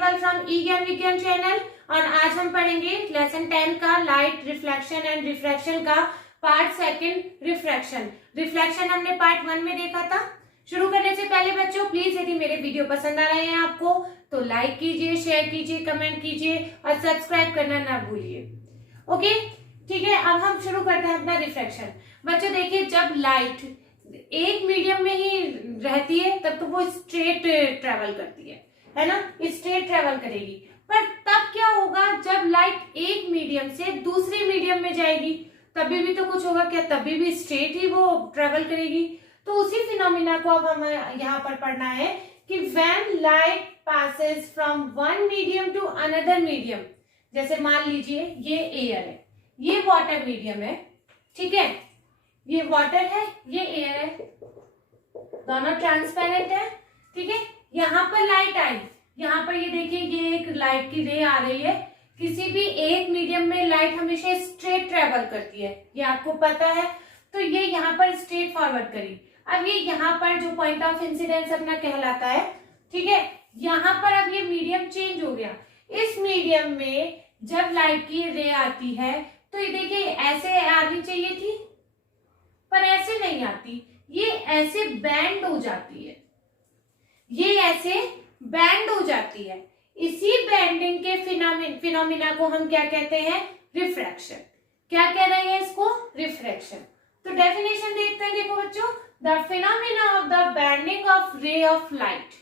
Agarwal from ई ज्ञान विज्ञान channel और आज हम पढ़ेंगे लेसन 10 का लाइट रिफ्लेक्शन एंड रिफ्रैक्शन का पार्ट सेकंड रिफ्रैक्शन। रिफ्लेक्शन हमने पार्ट 1 में देखा था। शुरू करने से पहले बच्चों प्लीज यदि मेरे वीडियो पसंद आ रहे हैं आपको तो लाइक कीजिए, शेयर कीजिए, कमेंट कीजिए और सब्सक्राइब करना ना भूलिए। ओके ठीक है, अब हम शुरू करते हैं अपना रिफ्रैक्शन। बच्चों देखिए, जब लाइट एक मीडियम में ही रहती है तब तो वो स्ट्रेट ट्रेवल करती है ना, स्ट्रेट ट्रेवल करेगी। पर तब क्या होगा जब लाइट एक मीडियम से दूसरे मीडियम में जाएगी, तभी भी तो कुछ होगा क्या? तभी भी स्ट्रेट ही वो ट्रेवल करेगी। तो उसी फिनोमिना को अब हमें यहाँ पर पढ़ना है कि when light passes from one medium to another medium, जैसे मान लीजिए ये एयर है, ये वाटर मीडियम है, ठीक है, ये वाटर है, ये एयर है, दोनों ट्रांसपेरेंट है, ठीक है। यहाँ पर लाइट आई, यहाँ पर ये देखिए ये एक लाइट की रे आ रही है। किसी भी एक मीडियम में लाइट हमेशा स्ट्रेट ट्रेवल करती है, ये आपको पता है। तो ये यहाँ पर स्ट्रेट फॉरवर्ड करी। अब ये यहाँ पर जो पॉइंट ऑफ इंसिडेंस अपना कहलाता है, ठीक है, यहाँ पर अब ये मीडियम चेंज हो गया। इस मीडियम में जब लाइट की रे आती है तो ये देखिए ऐसे आनी चाहिए थी, पर ऐसे नहीं आती, ये ऐसे बैंड हो जाती है, ये ऐसे बैंड हो जाती है। इसी बैंडिंग के फिनोमिना को हम क्या कहते हैं? रिफ्रैक्शन। क्या कह रहे हैं इसको? रिफ्रैक्शन। तो डेफिनेशन देखते हैं। देखो बच्चों, the phenomena of the bending of ray of light,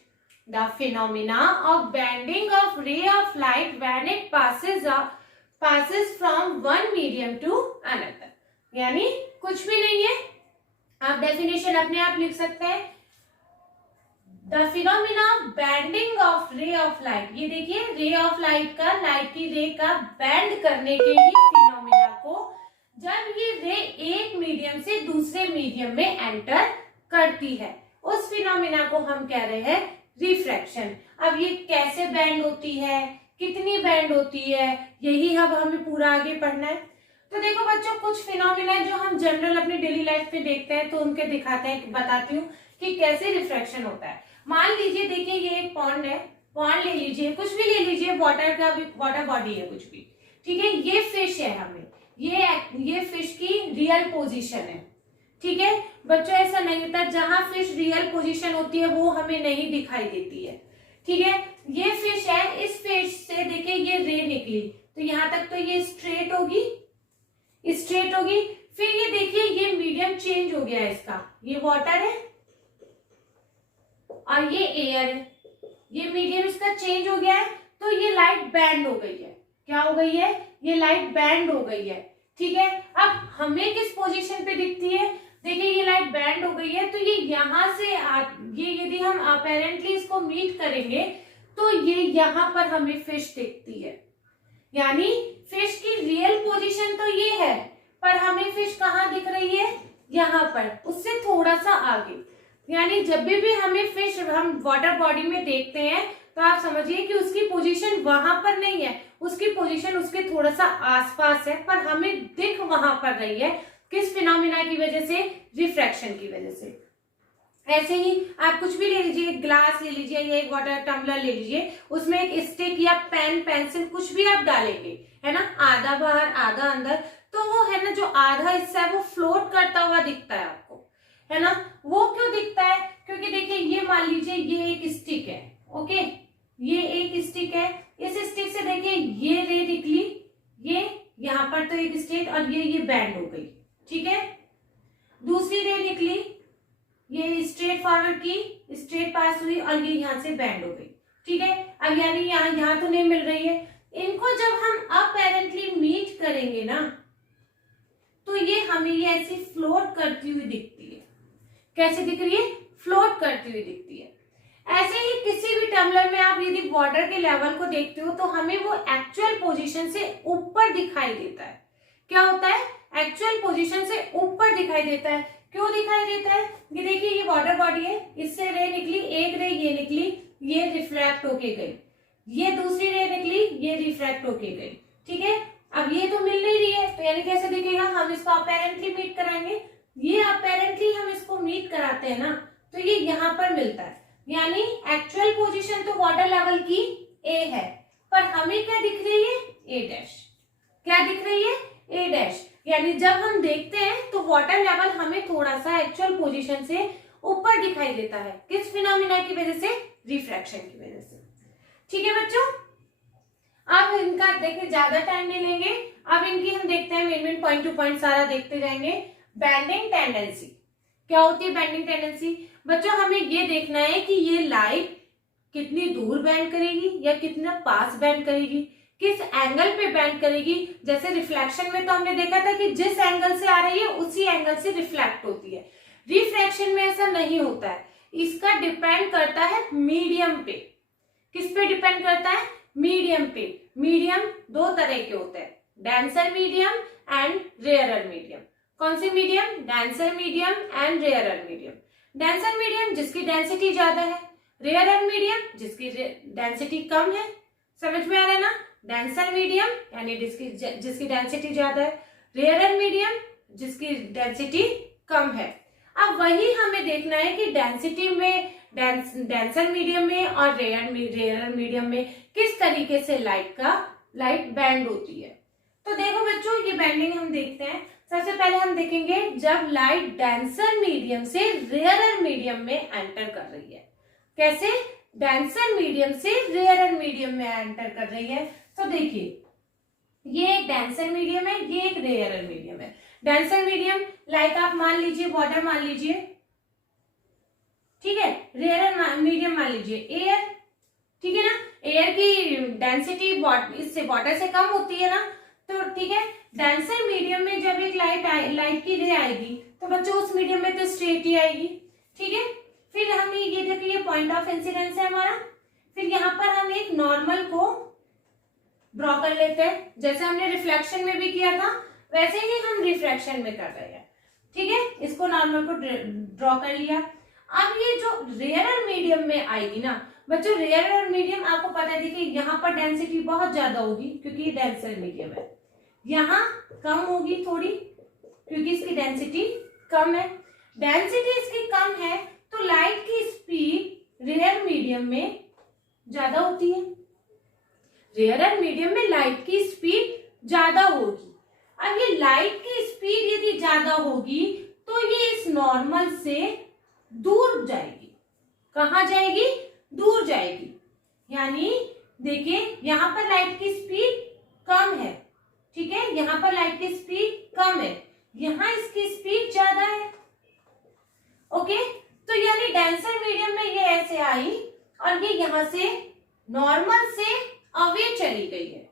the phenomena of bending of ray of light when it passes from one medium to another। यानी कुछ भी नहीं है, आप डेफिनेशन अपने आप लिख सकते हैं। The phenomena of bending of ray of light, ये देखिए रे ऑफ लाइट का, लाइट की रे का बैंड करने के ही फिनोमिना को, जब ये रे एक मीडियम से दूसरे मीडियम में एंटर करती है, उस फिनोमिना को हम कह रहे हैं रिफ्रैक्शन। अब ये कैसे बैंड होती है, कितनी बैंड होती है, यही अब हमें पूरा आगे पढ़ना है। तो देखो बच्चों, कुछ फिनोमिना जो हम जनरल अपनी डेली लाइफ में देखते हैं तो उनके दिखाते हैं, बताती हूँ कि कैसे रिफ्रैक्शन होता है। मान लीजिए देखिए ये एक पॉन्ड है, पॉन्ड ले लीजिए, कुछ भी ले लीजिए, वाटर का भी, वाटर बॉडी है कुछ भी, ठीक है। ये फिश है, हमें ये फिश की रियल पोजीशन है, ठीक है। बच्चों ऐसा नहीं होता, जहां फिश रियल पोजीशन होती है वो हमें नहीं दिखाई देती है, ठीक है। ये फिश है, इस फिश से देखिए ये रे निकली, तो यहां तक तो ये स्ट्रेट होगी, स्ट्रेट होगी। फिर ये देखिए ये मीडियम चेंज हो गया है इसका, ये वाटर है और ये एयर है, ये मीडियम इसका चेंज हो गया है, तो ये लाइट बैंड हो गई है। क्या हो गई है? ये लाइट बैंड हो गई है, ठीक है। अब हमें किस पोजीशन पे दिखती है? देखिए ये लाइट बैंड हो गई है, तो ये यहां से ये यदि हम अपेरेंटली इसको मीट करेंगे तो ये यहाँ पर हमें फिश दिखती है। यानी फिश की रियल पोजीशन तो ये है, पर हमें फिश कहाँ दिख रही है? यहाँ पर, उससे थोड़ा सा आगे। यानी जब भी हमें फिश हम वाटर बॉडी में देखते हैं तो आप समझिए कि उसकी पोजीशन वहां पर नहीं है, उसकी पोजीशन उसके थोड़ा सा आसपास है, पर हमें दिख वहां पर रही है। किस फिनोमिना की वजह से? रिफ्रैक्शन की वजह से। ऐसे ही आप कुछ भी ले लीजिए, ग्लास ले लीजिए या एक वाटर टम्बलर ले लीजिए, उसमें एक स्टिक या पेन, पेंसिल कुछ भी आप डालेंगे, है ना, आधा बाहर आधा अंदर, तो वो है ना जो आधा हिस्सा है वो फ्लोट करता हुआ दिखता है आपको, है ना। वो क्यों दिखता है? क्योंकि देखिए ये मान लीजिए ये एक स्टिक है, ओके, ये एक स्टिक है, इस स्टिक से देखिए ये रे निकली, ये यहाँ पर तो एक स्ट्रेट और ये बैंड हो गई, ठीक है। दूसरी रे निकली, ये स्ट्रेट फॉरवर्ड की, स्ट्रेट पास हुई और ये यहाँ से बैंड हो गई, ठीक है। अब यानी यहाँ तो नहीं मिल रही है, इनको जब हम अपेरेंटली मीट करेंगे ना तो ये हमें ये ऐसी फ्लोट करती हुई दिखती है। कैसे दिख रही है? फ्लोट करती हुई दिखती है। ऐसे ही किसी भी टम्बलर में आप यदि वाटर के लेवल को देखते हो तो हमें वो एक्चुअल पोजीशन से ऊपर दिखाई देता है। क्या होता है? एक्चुअल पोजीशन से ऊपर दिखाई देता है। क्यों दिखाई देता है? ये देखिए ये वाटर बॉडी है, इससे रे निकली, एक रे ये निकली, ये रिफ्रैक्ट होके गई, ये दूसरी रे निकली, ये रिफ्रैक्ट होके गई, ठीक है। अब ये तो मिल नहीं रही है, तो यानी कैसे दिखेगा? हम इसको अपेरेंटली मीट कराएंगे, ये अपेरेंटली हम इसको मीट कराते हैं ना, तो ये यहाँ पर मिलता है। यानी एक्चुअल पोजीशन तो वाटर लेवल की ए है, पर हमें क्या दिख रही है, ए डैश। क्या दिख रही है, ए डैश। यानी जब हम देखते हैं तो वाटर लेवल हमें थोड़ा सा एक्चुअल पोजीशन से ऊपर दिखाई देता है। किस फिनोमिना की वजह से, रिफ्रैक्शन की वजह से। ठीक है बच्चों, अब इनका देखिए ज्यादा टाइम नहीं लेंगे, अब इनकी हम देखते हैं मेन पॉइंट टू पॉइंट सारा देखते जाएंगे। बेंडिंग टेंडेंसी, क्या होती है बेंडिंग टेंडेंसी? बच्चों हमें ये देखना है कि ये लाइट कितनी दूर बेंड करेगी या कितना पास बेंड करेगी, किस एंगल पे बेंड करेगी। जैसे रिफ्लेक्शन में तो हमने देखा था कि जिस एंगल से आ रही है उसी एंगल से रिफ्लेक्ट होती है। रिफ्रैक्शन में ऐसा नहीं होता है, इसका डिपेंड करता है मीडियम पे। किस पे डिपेंड करता है, मीडियम पे। मीडियम दो तरह के होते हैं, denser medium and rarer medium. कौन सी medium, denser medium and rarer medium. Denser medium जिसकी डेंसिटी ज्यादा है, रेयरर मीडियम जिसकी डेंसिटी कम है। समझ में आ रहा है ना, डेंसर मीडियम यानी जिसकी डेंसिटी ज्यादा है, रेयरर मीडियम जिसकी डेंसिटी कम है। अब वही हमें देखना है कि डेंसिटी में डेंसर मीडियम में और रेयरर मीडियम में किस तरीके से लाइट बैंड होती है। तो देखो बच्चों, ये बेंडिंग हम देखते हैं। सबसे पहले हम देखेंगे जब लाइट डेंसर मीडियम से रेयरर मीडियम में एंटर कर रही है। कैसे, डेंसर मीडियम से रेयरर मीडियम में एंटर कर रही है। तो देखिए, ये एक डेंसर मीडियम है, ये एक रेयरर मीडियम है। डेंसर मीडियम लाइक आप मान लीजिए वाटर मान लीजिए, ठीक है। रेयरर मीडियम मान लीजिए एयर, ठीक है ना। एयर की डेंसिटी इससे वाटर से कम होती है ना, तो ठीक है। डेंसर मीडियम में जब एक लाइट की रे आएगी तो बच्चों उस मीडियम में तो स्ट्रेट ही आएगी, ठीक है। फिर हम ये देखिए, ये पॉइंट ऑफ इंसिडेंस है हमारा। फिर यहाँ पर हम एक नॉर्मल को ड्रॉ कर लेते हैं, जैसे हमने रिफ्लेक्शन में भी किया था वैसे ही हम रिफ्रैक्शन में कर रहे हैं, ठीक है। इसको नॉर्मल को ड्रॉ कर लिया। अब ये जो रेयरर मीडियम में आएगी ना बच्चों, रेयरर मीडियम आपको पता है, देखिए यहाँ पर डेंसिटी बहुत ज्यादा होगी क्योंकि ये डेंसर मीडियम है, यहाँ कम होगी थोड़ी क्योंकि इसकी डेंसिटी कम है। डेंसिटी इसकी कम है तो लाइट की स्पीड रेयर मीडियम में ज्यादा होती है। रेयरर मीडियम में लाइट की स्पीड ज्यादा होगी। अब ये लाइट की स्पीड यदि ज्यादा होगी तो ये इस नॉर्मल से दूर जाएगी। कहाँ जाएगी, दूर जाएगी। यानी देखिए यहाँ पर लाइट की स्पीड कम है, ठीक है। यहाँ पर लाइट की स्पीड कम है, यहाँ इसकी स्पीड ज्यादा है, ओके। तो यानी डेंसर मीडियम में ये ऐसे आई और ये यहाँ से नॉर्मल से अवे चली गई है,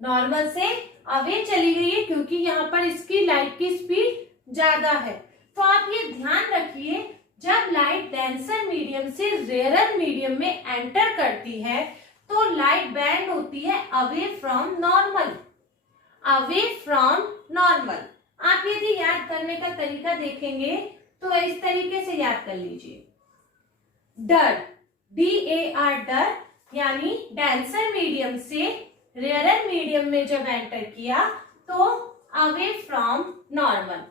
नॉर्मल से अवे चली गई है क्योंकि यहाँ पर इसकी लाइट की स्पीड ज्यादा है। तो आप ये ध्यान रखिए, जब लाइट डेंसर मीडियम से रेयरर मीडियम में एंटर करती है तो लाइट बैंड होती है away from normal, away from normal. आप यदि याद करने का तरीका देखेंगे तो इस तरीके से याद कर लीजिए, डर, DAR डर, यानी डेंसर मीडियम से रेयरर मीडियम में जब एंटर किया तो away from normal,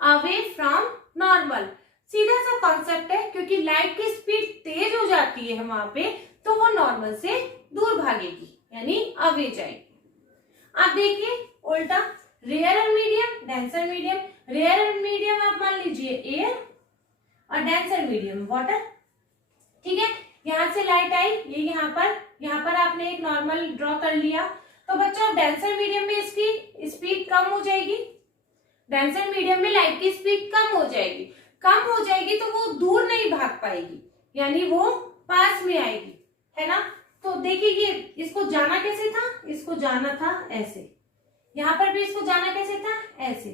away from normal. सीधा सा कॉन्सेप्ट है, क्योंकि लाइट की स्पीड तेज हो जाती है वहां पे तो वो नॉर्मल से दूर भागेगी यानी अवे जाएगी। आप देखिए उल्टा, rarer medium denser medium, rarer medium आप मान लीजिए एयर और डेंसर मीडियम वाटर, ठीक है। यहाँ से लाइट आई, ये यहाँ पर आपने एक नॉर्मल ड्रॉ कर लिया। तो बच्चों डेंसर मीडियम में इसकी स्पीड कम हो जाएगी, डेंसर मीडियम में लाइट की स्पीड कम हो जाएगी। कम हो जाएगी तो वो दूर नहीं भाग पाएगी, यानी वो पास में आएगी, है ना। तो देखिए ये इसको जाना कैसे था, इसको जाना था ऐसे, यहाँ पर भी इसको जाना कैसे था, ऐसे।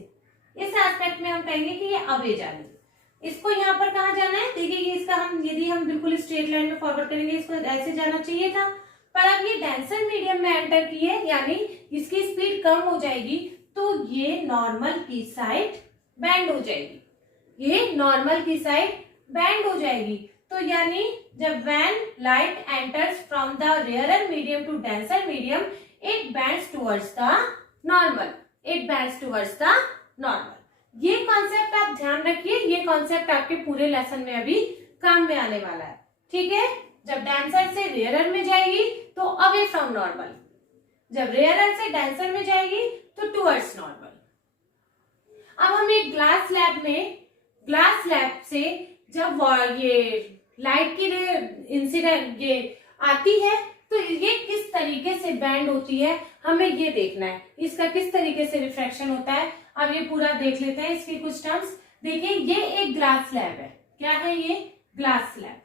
इस एस्पेक्ट में हम कहेंगे कि ये अवे जा रही है। इसको यहाँ पर कहाँ जाना है, देखिए ये इसका हम यदि हम बिल्कुल स्ट्रेट लाइन में फॉरवर्ड करेंगे इसको ऐसे जाना चाहिए था, पर अब ये डेंसर मीडियम में एंटर की है यानी इसकी स्पीड कम हो जाएगी तो ये नॉर्मल की साइड बैंड हो जाएगी, ये नॉर्मल की साइड बैंड हो जाएगी। तो यानी जब when light enters from the rarer medium to denser medium it bends towards the normal, it bends towards the normal. ये कॉन्सेप्ट आप ध्यान रखिए, ये कॉन्सेप्ट आपके पूरे लेसन में अभी काम में आने वाला है, ठीक है। जब डेंसर से रेयरर में जाएगी तो अवे फ्रॉम नॉर्मल, जब रेयरर से डेंसर में जाएगी तो टुवर्ड्स नॉर्मल। अब हम एक ग्लास लैब से जब ये लाइट की रे इंसिडेंट ये आती है तो ये किस तरीके से बैंड होती है हमें ये देखना है, इसका किस तरीके से रिफ्रैक्शन होता है। अब ये पूरा देख लेते हैं इसके कुछ टर्म्स। देखिए ये एक ग्लास लैब है, क्या है ये, ग्लास लैब,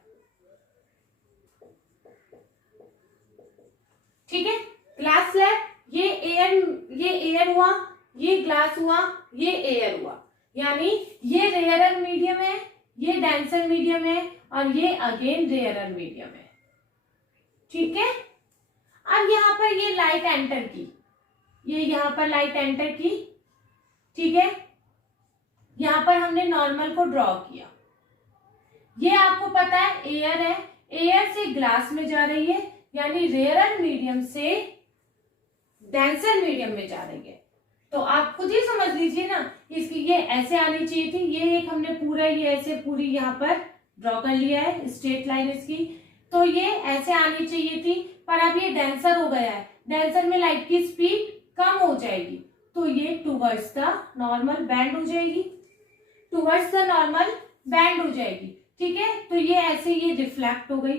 ठीक है। ग्लास लैब, ये एयर हुआ, ये ग्लास हुआ, ये एयर हुआ, यानी ये रेयरर मीडियम है, ये डेंसर मीडियम है और ये अगेन रेयरर मीडियम है, ठीक है। अब यहां पर ये लाइट एंटर की, ये यहां पर लाइट एंटर की, ठीक है। यहां पर हमने नॉर्मल को ड्रॉ किया, ये आपको पता है एयर है, एयर से ग्लास में जा रही है, यानी रेयरर मीडियम से डेंसर मीडियम में जा रही है। तो आप खुद ही समझ लीजिए ना, इसकी ये ऐसे आनी चाहिए थी, ये एक हमने पूरा ये ऐसे पूरी यहाँ पर ड्रॉ कर लिया है स्ट्रेट लाइन इसकी, तो ये ऐसे आनी चाहिए थी, पर अब ये डेंसर हो गया है, डेंसर में लाइट की स्पीड कम हो जाएगी, तो ये टुवर्ड्स द नॉर्मल बैंड हो जाएगी, टुवर्ड्स द नॉर्मल बैंड हो जाएगी, ठीक है। तो ये ऐसे ये रिफ्लेक्ट हो गई।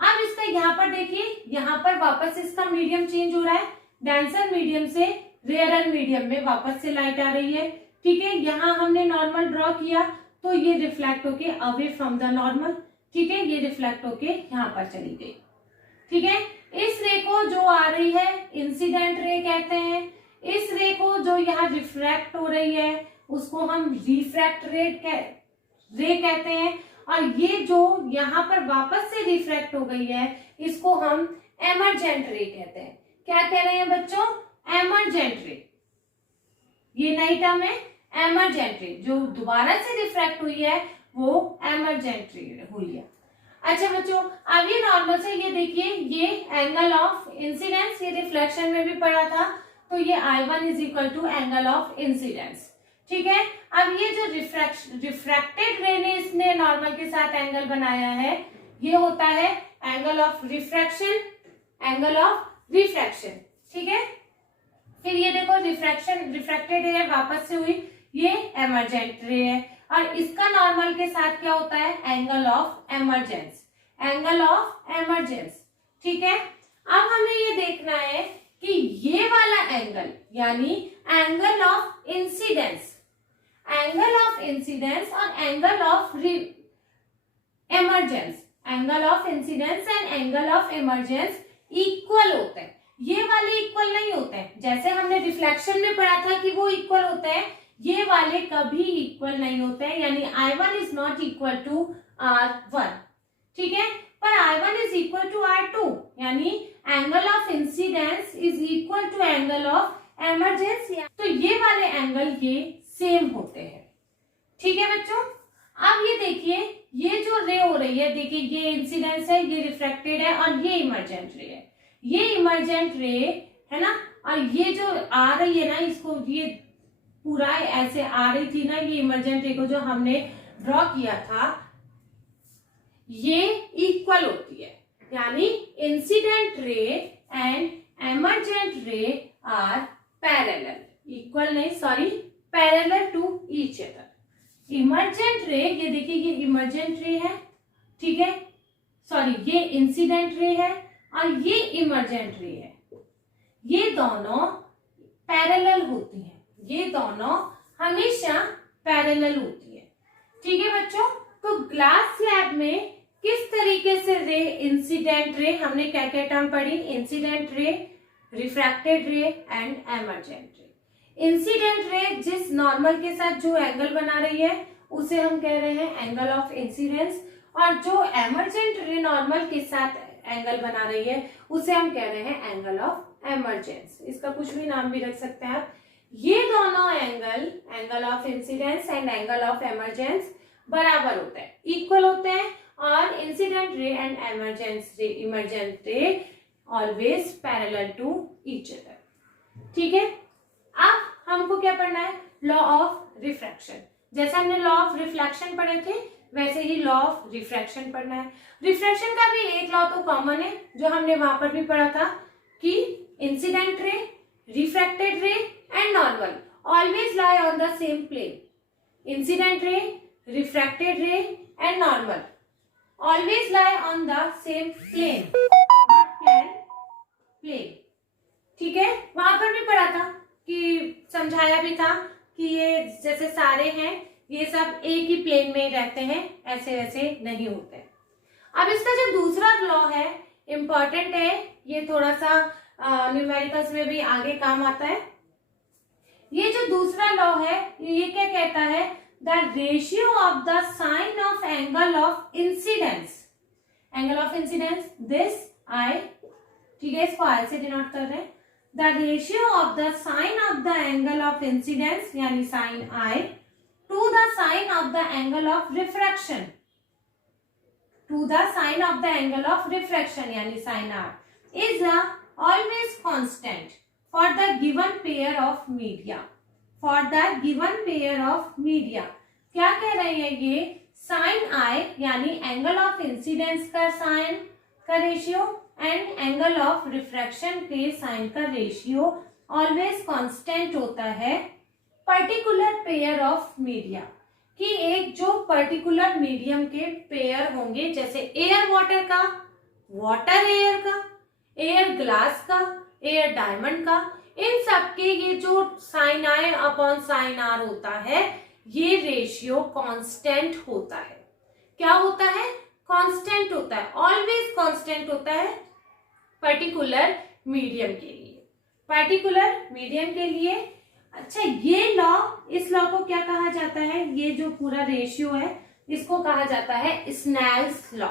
अब इसका यहाँ पर देखिए, यहाँ पर वापस इसका मीडियम चेंज हो रहा है, डेंसर मीडियम से रेयरर मीडियम में वापस से लाइट आ रही है, ठीक है। यहाँ हमने नॉर्मल ड्रॉ किया तो ये रिफ्लेक्ट होके अवे फ्रॉम द नॉर्मल, ठीक है, ये रिफ्लेक्ट होके यहाँ पर चली गई, ठीक है। इस रे को जो आ रही है इंसिडेंट रे कहते हैं, इस रे को जो यहाँ रिफ्रैक्ट हो रही है उसको हम रिफ्रैक्ट रे कहते हैं, और ये जो यहाँ पर वापस से रिफ्रैक्ट हो गई है इसको हम एमरजेंट रे कहते हैं। क्या कह रहे हैं बच्चों, एमरजेंट रे, ये नई टर्म है एमरजेंट रे, जो दोबारा से रिफ्रैक्ट हुई है वो एमरजेंट रे हुई है। अच्छा बच्चों, अब ये नॉर्मल से ये देखिए, ये एंगल ऑफ इंसिडेंस, ये रिफ्लेक्शन में भी पढ़ा था, तो ये I1 is equal to angle of incidence, ठीक है। अब ये जो रिफ्रैक्टेड रे ने इसने नॉर्मल के साथ एंगल बनाया है, ये होता है angle of refraction, angle of refraction, ठीक है। फिर ये देखो रिफ्रैक्टेड रे वापस से हुई, ये एमरजेंट रे है, और इसका नॉर्मल के साथ क्या होता है, angle of emergence, angle of emergence, ठीक है। अब हमें ये देखना है कि ये वाला एंगल यानी angle of incidence, angle of incidence और angle of emergence, angle of incidence and angle of emergence equal होते हैं। ये वाले इक्वल नहीं होते हैं, जैसे हमने रिफ्लेक्शन में पढ़ा था कि वो इक्वल होते हैं, ये वाले कभी इक्वल नहीं होते हैं, यानी I1 is not equal to R1, ठीक है, पर I1 is equal to R2, यानी angle of incidence is equal to angle of emergence, तो ये वाले एंगल ये सेम होते हैं, ठीक है बच्चों। अब ये देखिए, ये जो रे हो रही है, देखिए ये इंसिडेंस है, ये रिफ्रैक्टेड है और ये इमर्जेंट रे है, ये इमर्जेंट रे है ना, और ये जो आ रही है ना, इसको ये पूरा ऐसे आ रही थी ना, ये इमर्जेंट रे को जो हमने ड्रॉ किया था ये इक्वल होती है, यानी incident ray and emergent ray are parallel, equal नहीं sorry, parallel to each other. Emergent ray, ये देखिए ये इमर्जेंट रे है, ठीक है, सॉरी ये इंसिडेंट रे है और ये इमर्जेंट रे है, ये दोनों पैरेलल होती हैं, ये दोनों हमेशा पैरेलल होती है, ठीक है बच्चों। तो ग्लास स्लैब में किस तरीके से रे, इंसिडेंट रे, हमने क्या क्या टर्म पढ़ी, incident ray, refracted ray and emergent रे। इंसिडेंट रे जिस नॉर्मल के साथ जो एंगल बना रही है उसे हम कह रहे हैं एंगल ऑफ इंसिडेंस, और जो एमर्जेंट रे नॉर्मल के साथ एंगल बना रही है उसे हम कह रहे हैं एंगल ऑफ एमर्जेंस, इसका कुछ भी नाम भी रख सकते हैं आप। ये दोनों angle, angle of incidence and angle of emergence बराबर होते हैं, इक्वल होते हैं, और incident ray and emergent ray always parallel to each other, ठीक है। अब हमको क्या पढ़ना है, लॉ ऑफ रिफ्रैक्शन। जैसे हमने लॉ ऑफ रिफ्लेक्शन पढ़े थे, वैसे ही लॉ ऑफ रिफ्रैक्शन पढ़ना है। रिफ्रैक्शन का भी एक लॉ तो कॉमन है जो हमने वहां पर भी पढ़ा था कि incident ray, refracted ray and normal always lie on the same plane. Incident ray, refracted ray and normal always lie on the same plane, not plane. ठीक है, वहां पर भी पढ़ा था कि समझाया भी था कि ये जैसे सारे हैं ये सब एक ही प्लेन में रहते हैं, ऐसे वैसे नहीं होते। अब इसका जो दूसरा लॉ है इंपॉर्टेंट है, ये थोड़ा सा न्यूमेरिकल्स में भी आगे काम आता है। ये जो दूसरा लॉ है ये क्या कहता है, the ratio of the sine of angle of incidence, angle of incidence this I, ठीक है, इसको आई से डिनोट कर रहे हैं। The ratio of the sine of the angle of incidence यानी sine I to the sine of the angle of refraction, to the sine of the angle of refraction यानी sine R is always constant for the given pair of media, for the given pair of media. क्या कह रहे हैं ये, sign आई यानी angle of incidence का sign का ratio and angle of refraction के साइन का रेशियो ऑलवेज कांस्टेंट होता है पर्टिकुलर पेयर ऑफ मीडिया, कि एक जो पर्टिकुलर मीडियम के पेयर होंगे, जैसे एयर वाटर का, वाटर एयर का, एयर ग्लास का, एयर डायमंड का, इन सब के ये जो sine i upon sine r होता है ये रेशियो कांस्टेंट होता है। क्या होता है, कांस्टेंट होता है, ऑलवेज कांस्टेंट होता है पर्टिकुलर मीडियम के लिए, पर्टिकुलर मीडियम के लिए। अच्छा, ये लॉ, इस लॉ को क्या कहा जाता है, ये जो पूरा रेशियो है इसको कहा जाता है स्नेल्स लॉ।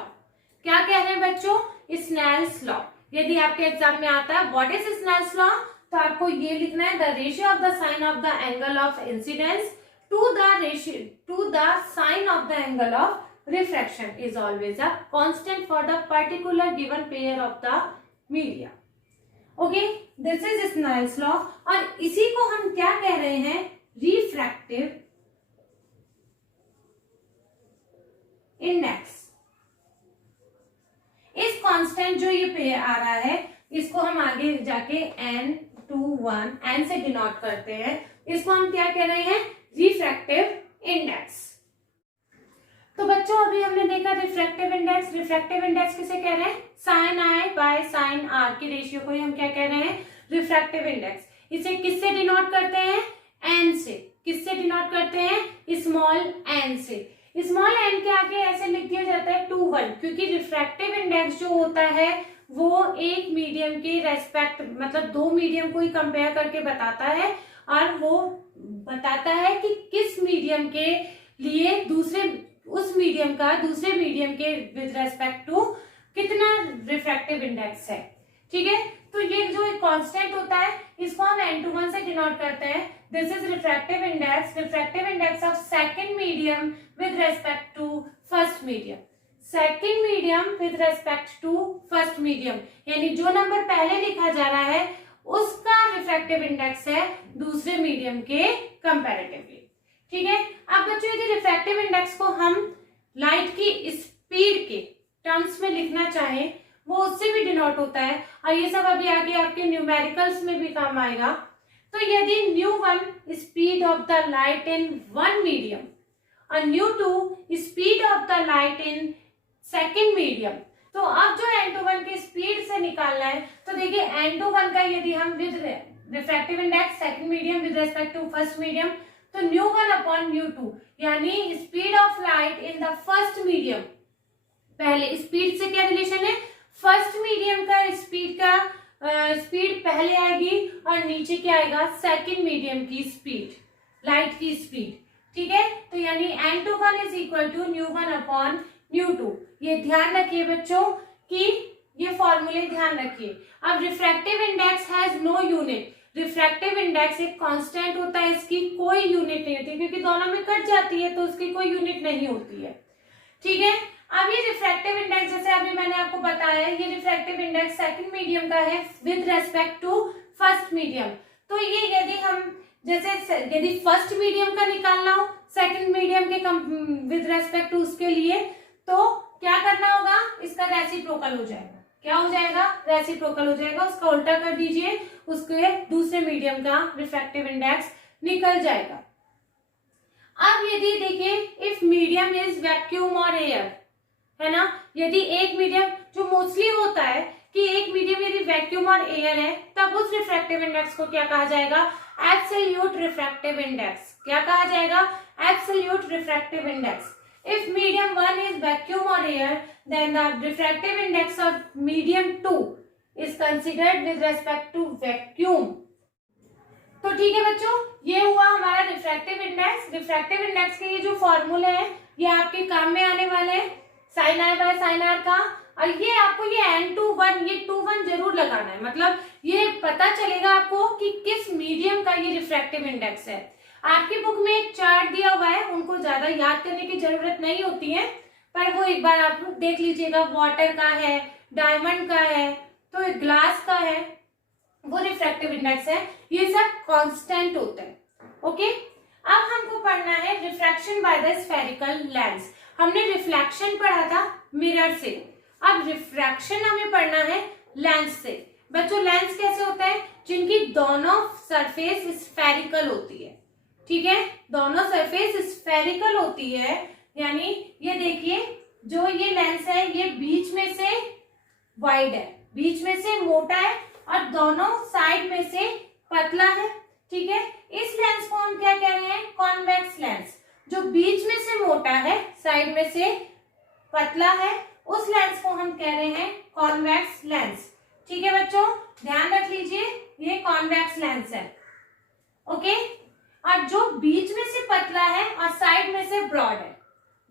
क्या कह रहे हैं बच्चों, स्नेल्स लॉ। यदि आपके एग्जाम में आता है व्हाट इज स्नेल्स लॉ, तो आपको ये लिखना है the ratio of the sine of the angle of incidence to the ratio to the sine of the angle of refraction is always a constant for the particular given pair of the media. Okay, this is Snell's law. और इसी को हम क्या कह रहे हैं, refractive index. इस constant जो ये पेयर आ रहा है इसको हम आगे जाके n21 n से डिनोट करते हैं, इसको हम क्या कह रहे हैं, रिफ्रैक्टिव इंडेक्स। तो बच्चों अभी हमने देखा रिफ्रैक्टिव इंडेक्स। रिफ्रैक्टिव इंडेक्स किसे कह रहे हैं, sine i by sine r की रेशियो को ही हम क्या कह रहे हैं, रिफ्रैक्टिव इंडेक्स। इसे किससे डिनोट करते हैं, एन से। किससे डिनोट करते हैं, स्मॉल एन से। स्मॉल एन के आगे ऐसे लिख दिया जाता है 2-1, क्योंकि रिफ्रैक्टिव इंडेक्स जो होता है वो एक मीडियम के रेस्पेक्ट, मतलब दो मीडियम को ही कंपेयर करके बताता है, और वो बताता है कि किस मीडियम के लिए उस मीडियम का दूसरे मीडियम के विद रेस्पेक्ट टू कितना रिफ्रैक्टिव इंडेक्स है। ठीक है, तो ये जो एक कांस्टेंट होता है इसको हम n21 से डिनोट करते हैं। This is refractive index, refractive index of second medium with respect to first medium, second medium with respect to first medium, यानी जो नंबर पहले लिखा जा रहा है उसका रिफ्रैक्टिव इंडेक्स है दूसरे मीडियम के कंपैरेटिवली। ठीक है, अब बच्चों यदि रिफ्रैक्टिव इंडेक्स को हम लाइट की स्पीड के टर्म्स में लिखना चाहें वो उससे भी डिनोट होता है, और ये सब अभी आगे आपके न्यूमेरिकल्स में भी काम आएगा। तो यदि ν1 speed of the light in one medium और ν2 speed of the light in second medium, तो अब जो n21 की स्पीड से निकालना है, तो देखिए n21 का यदि हम with refractive index second medium with respect to first medium, तो ν1 अपॉन ν2 यानी speed of light in the first medium, पहले स्पीड से क्या रिलेशन है, फर्स्ट मीडियम का स्पीड पहले आएगी और नीचे क्या आएगा, सेकेंड मीडियम की स्पीड, लाइट की स्पीड। ठीक है, तो यानी n21 is equal to ν1 upon ν2। ये ध्यान रखिए बच्चों कि ये फॉर्मूले ध्यान रखिए। अब refractive index has no unit, refractive index एक कांस्टेंट होता है, इसकी कोई यूनिट नहीं होती, क्योंकि दोनों में कट जाती है तो उसकी कोई यूनिट नहीं होती है। ठीक है, अब ये रिफ्रैक्टिव इंडेक्स जैसे अभी मैंने आपको बताया, ये रिफ्रैक्टिव इंडेक्स सेकंड मीडियम का है with respect to first medium. तो ये यदि हम जैसे यदि फर्स्ट मीडियम का निकालना हो, सेकंड मीडियम के विद रेस्पेक्ट टू उसके लिए, तो क्या करना होगा, इसका रेसिप्रोकल हो जाएगा। क्या हो जाएगा, रेसिप्रोकल हो जाएगा, उसका उल्टा कर दीजिए, उसके दूसरे मीडियम का रिफ्रैक्टिव इंडेक्स निकल जाएगा। अब यदि देखिए इफ मीडियम इज वैक्यूम और एयर, है ना, यदि एक मीडियम, जो मोस्टली होता है कि एक मीडियम यदि वैक्यूम और एयर है, तब उस रिफ्रैक्टिव इंडेक्स को क्या कहा जाएगा, एब्सोल्यूट रिफ्रैक्टिव इंडेक्स। क्या कहा जाएगा, absolute refractive index. If medium 1 is vacuum or air, then the refractive index of medium 2 is considered with respect to vacuum. तो ठीक है बच्चों, ये हुआ हमारा रिफ्रैक्टिव इंडेक्स। रिफ्रैक्टिव इंडेक्स के ये जो फॉर्मूले हैं ये आपके काम में आने वाले हैं, sine i by sine r का। और ये आपको ये n21 ये 21 जरूर लगाना है, मतलब ये पता चलेगा आपको कि किस मीडियम का ये रिफ्रैक्टिव इंडेक्स है। आपकी बुक में एक चार्ट दिया हुआ है, उनको ज्यादा याद करने की जरूरत नहीं होती है, पर वो एक बार आप देख लीजिएगा। वाटर का है, डायमंड का है, तो ग्लास का है, वो रिफ्रैक्टिव इंडेक्स है। ये सब कांस्टेंट होते हैं। ओके, अब हमको पढ़ना है refraction by the spherical lens. हमने रिफ्लेक्शन पढ़ा था मिरर से, अब रिफ्रैक्शन हमें पढ़ना है लेंस से। बच्चों लेंस कैसे होता है, जिनकी दोनों सरफेस स्फेरिकल होती है। ठीक है, दोनों सरफेस स्फेरिकल होती है, यानी ये देखिए जो ये लेंस है ये बीच में से वाइड है, बीच में से मोटा है और दोनों साइड में से पतला है। ठीक है, इस लेंस को हम क्या कह रहे हैं, कॉन्वेक्स लेंस। जो बीच में से मोटा है, साइड में से पतला है, उस लेंस को हम कह रहे हैं कॉन्वेक्स लेंस। ठीक है बच्चों, ध्यान रख लीजिए, ये कॉन्वेक्स लेंस है। ओके, और जो बीच में से पतला है और साइड में से ब्रॉड है,